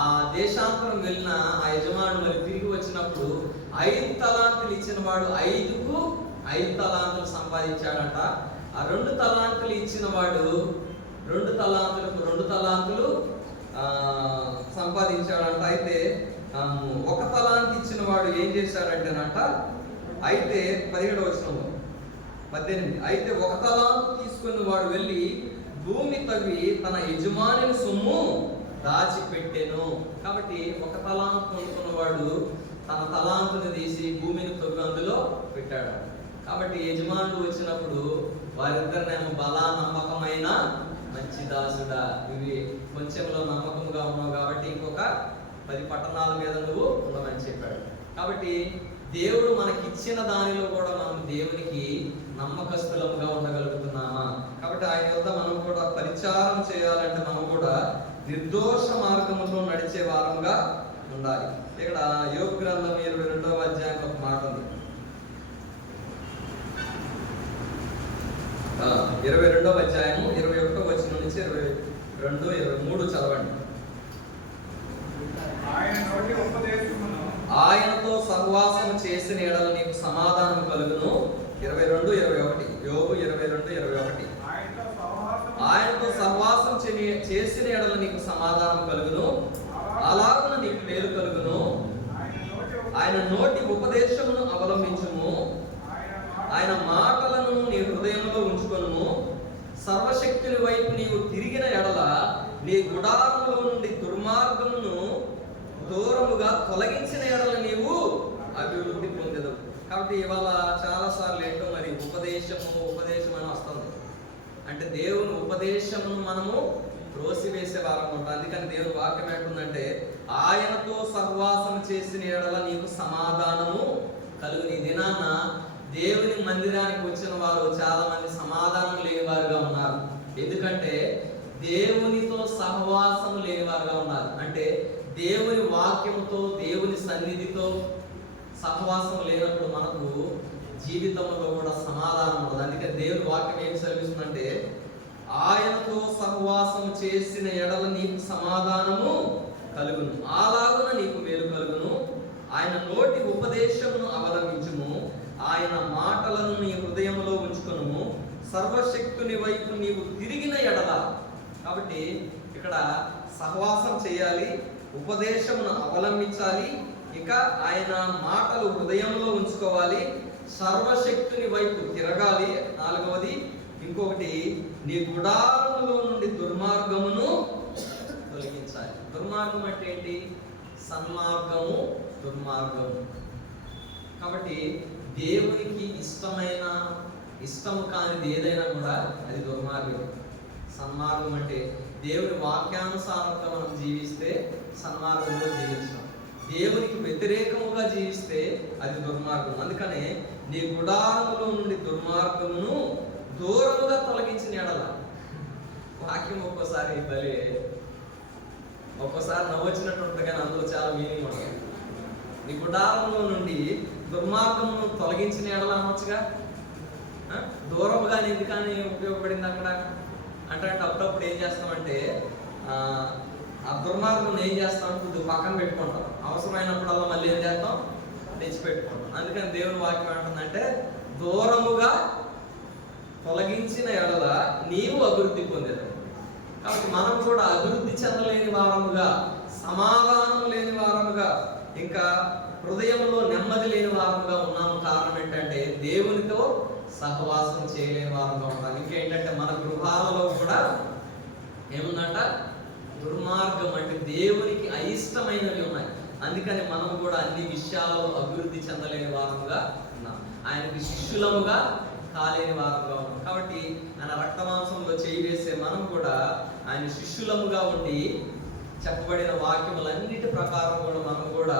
ఆ దేశాంతరం వెళ్ళిన ఆ యజమానుడు మరి తిరిగి వచ్చినప్పుడు 5 తలాంతులు ఇచ్చిన వాడు 5కు 5 తలాంతులు సంపాదించాడంట. ఆ 2 తలాంతులు ఇచ్చిన వాడు 2 తలాంతులకు 2 తలాంతులు సంపాదించాడంట. అయితే 1 తలాంతు ఇచ్చిన వాడు ఏం చేశాడంటేనంట, అయితే 17వ వచనంలో 18, అయితే 1 తలాంతు తీసుకున్న వాడు వెళ్ళి భూమి తవ్వి తన యజమాని సొమ్ము దాచిపెట్టెను. కాబట్టి 1 తలాంతు పొందుకున్నవాడు తన తలాంతుని తీసి భూమిని తవ్వి అందులో పెట్టాడు. కాబట్టి యజమానుడు వచ్చినప్పుడు వారిద్దరినేమో బలా నమ్మకమైన మంచి దాసుడా, ఇవి కొంచెంలో నమ్మకంగా ఉన్నావు కాబట్టి ఇంకొక 10 పట్టణాల మీద నువ్వు ఉండమని చెప్పాడు. కాబట్టి దేవుడు మనకిచ్చిన దానిలో కూడా మనం దేవునికి నమ్మకస్తులముగా ఉండగలుగుతున్నామా? కాబట్టి ఆయన యొద్ద మనం కూడా పరిచారం చేయాలంటే మనం కూడా నిర్దోష మార్గంలో నడిచే వారంగా ఉండాలి. ఇక్కడ యోబు గ్రంథం 22వ అధ్యాయం ఒక మాట ఉంది. 22వ అధ్యాయము 21వ వచనం నుంచి 22, 23 చదవండి. ఆయనతో సహవాసము చేసిన యెడల నీకు సమాధానం కలుగును. 22, 21. యోబు 22, 21. ఆయన ఆయనతో సహవాసం చేసిన ఎడల నీకు సమాధానం కలుగును, అలాగున నీకు మేలు కలుగును. ఆయన నోటి ఉపదేశమును అవలంబించుము, ఆయన మాటలను నీ హృదయంలో ఉంచుకొనుము. సర్వశక్తుని వైపు నీవు తిరిగిన ఎడల నీ గుడారములో నుండి దుర్మార్గమును దూరముగా తొలగించిన ఎడల నీవు అభివృద్ధి పొందెదవు. కాబట్టి ఇవాళ చాలా సార్లు ఏంటో మరి ఉపదేశం అని వస్తుంది. అంటే దేవుని ఉపదేశమును మనము త్రోసివేసే వారం ఉంటాం. అందుకని దేవుని వాక్యం ఏంటుందంటే ఆయనతో సహవాసం చేసిన ఎడల నీకు సమాధానము కలుగు. ఈ దినాన దేవుని మందిరానికి వచ్చిన వారు చాలా మంది సమాధానం లేని వారుగా ఉన్నారు. ఎందుకంటే దేవునితో సహవాసం లేని వారుగా ఉన్నారు. అంటే దేవుని వాక్యముతో దేవుని సన్నిధితో సహవాసం లేనప్పుడు మనకు జీవితంలో కూడా సమాధానం ఉండదు. అందుకని దేవుని వాక్యం ఏం సెలవిస్తుందంటే ఆయనతో సహవాసం చేసిన ఎడల నీకు సమాధానము కలుగును, అలాగున నీకు మేలు కలుగును. ఆయన నోటి ఉపదేశమును అవలంబించుము, ఆయన మాటలను నీ హృదయంలో ఉంచుకొనుము. సర్వశక్తుని వైపు నీవు తిరిగిన ఎడల. కాబట్టి ఇక్కడ సహవాసం చేయాలి, ఉపదేశమును అవలంబించాలి, ఇంకా ఆయన మాటలు హృదయంలో ఉంచుకోవాలి, సర్వశక్తుని వైపు తిరగాలి. నాలుగవది ఇంకొకటి, నీ గుడారములో నుండి దుర్మార్గమును తొలగించాలి. దుర్మార్గం అంటే ఏంటి? సన్మార్గము, దుర్మార్గము. కాబట్టి దేవునికి ఇష్టము కానిది ఏదైనా కూడా అది దుర్మార్గం. సన్మార్గం అంటే దేవుని వాక్యానుసారంగా మనం జీవిస్తే సన్మార్గంలో జీవించడం, దేవునికి వ్యతిరేకముగా జీవిస్తే అది దుర్మార్గం. అందుకనే నీ గుడారములో నుండి దుర్మార్గమును దూరముగా తొలగించిన ఎడల. వాక్యం ఒక్కోసారి నవ్వొచ్చినట్టు ఉంటుంది, కానీ అందులో చాలా మీనింగ్ ఉంటుంది. నీ గుడారంలో నుండి దుర్మార్గమును తొలగించిన ఎడల అనొచ్చుగా. దూరముగా ఎందుకని ఉపయోగపడింది అక్కడ అంటే అప్పుడప్పుడు ఏం చేస్తామంటే ఆ దుర్మార్గం ఏం చేస్తాం, కొద్దిగా పక్కన పెట్టుకుంటాం, అవసరమైనప్పుడల్లా మళ్ళీ ఏం చేస్తాం, తెచ్చిపెట్టుకుంటాం. అందుకని దేవుని వాక్యం ఏమంటుందంటే దూరముగా తొలగించిన ఎడల నీవు అభివృద్ధి పొందేది. కాబట్టి మనం కూడా అభివృద్ధి చెందలేని వారముగా, సమాధానం లేని వారముగా, ఇంకా హృదయంలో నెమ్మది లేని వారముగా ఉన్నాము. కారణం ఏంటంటే దేవునితో సహవాసం చేయలేని వారంగా ఉంటాం. ఇంకేంటంటే మన గృహాలలో కూడా ఏముందంట, దుర్మార్గం అంటే దేవునికి అయిష్టమైనవి ఉన్నాయి. అందుకని మనం కూడా అన్ని విషయాలలో అభివృద్ధి చెందలేని వారముగా ఉన్నాం, ఆయనకి శిష్యులముగా కాలేని వారముగా ఉన్నాం. కాబట్టి ఆయన రక్తమాంసంలో చేయి వేసే మనం కూడా ఆయన శిష్యులముగా ఉండి చెప్పబడిన వాక్యములన్నిటి ప్రకారం కూడా మనం కూడా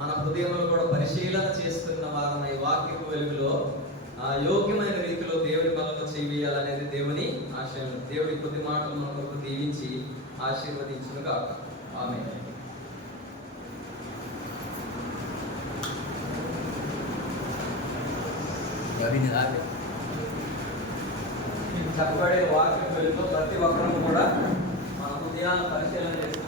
మన హృదయంలో కూడా పరిశీలన చేస్తున్న వారమై వాక్యపు వెలుగులో యోగ్యమైన రీతిలో దేవుని బలంలో చేయాలనేది దేవుని ఆశయం. దేవుడి కొద్ది మాటలు మన కొరకు దీవించి ఆశీర్వదించునుగా. ఆమేన్. చెప్పబడే వాక్యం వెలుగులో ప్రతి ఒక్కరూ కూడా మన హృదయాలను పరిశీలన చేస్తారు.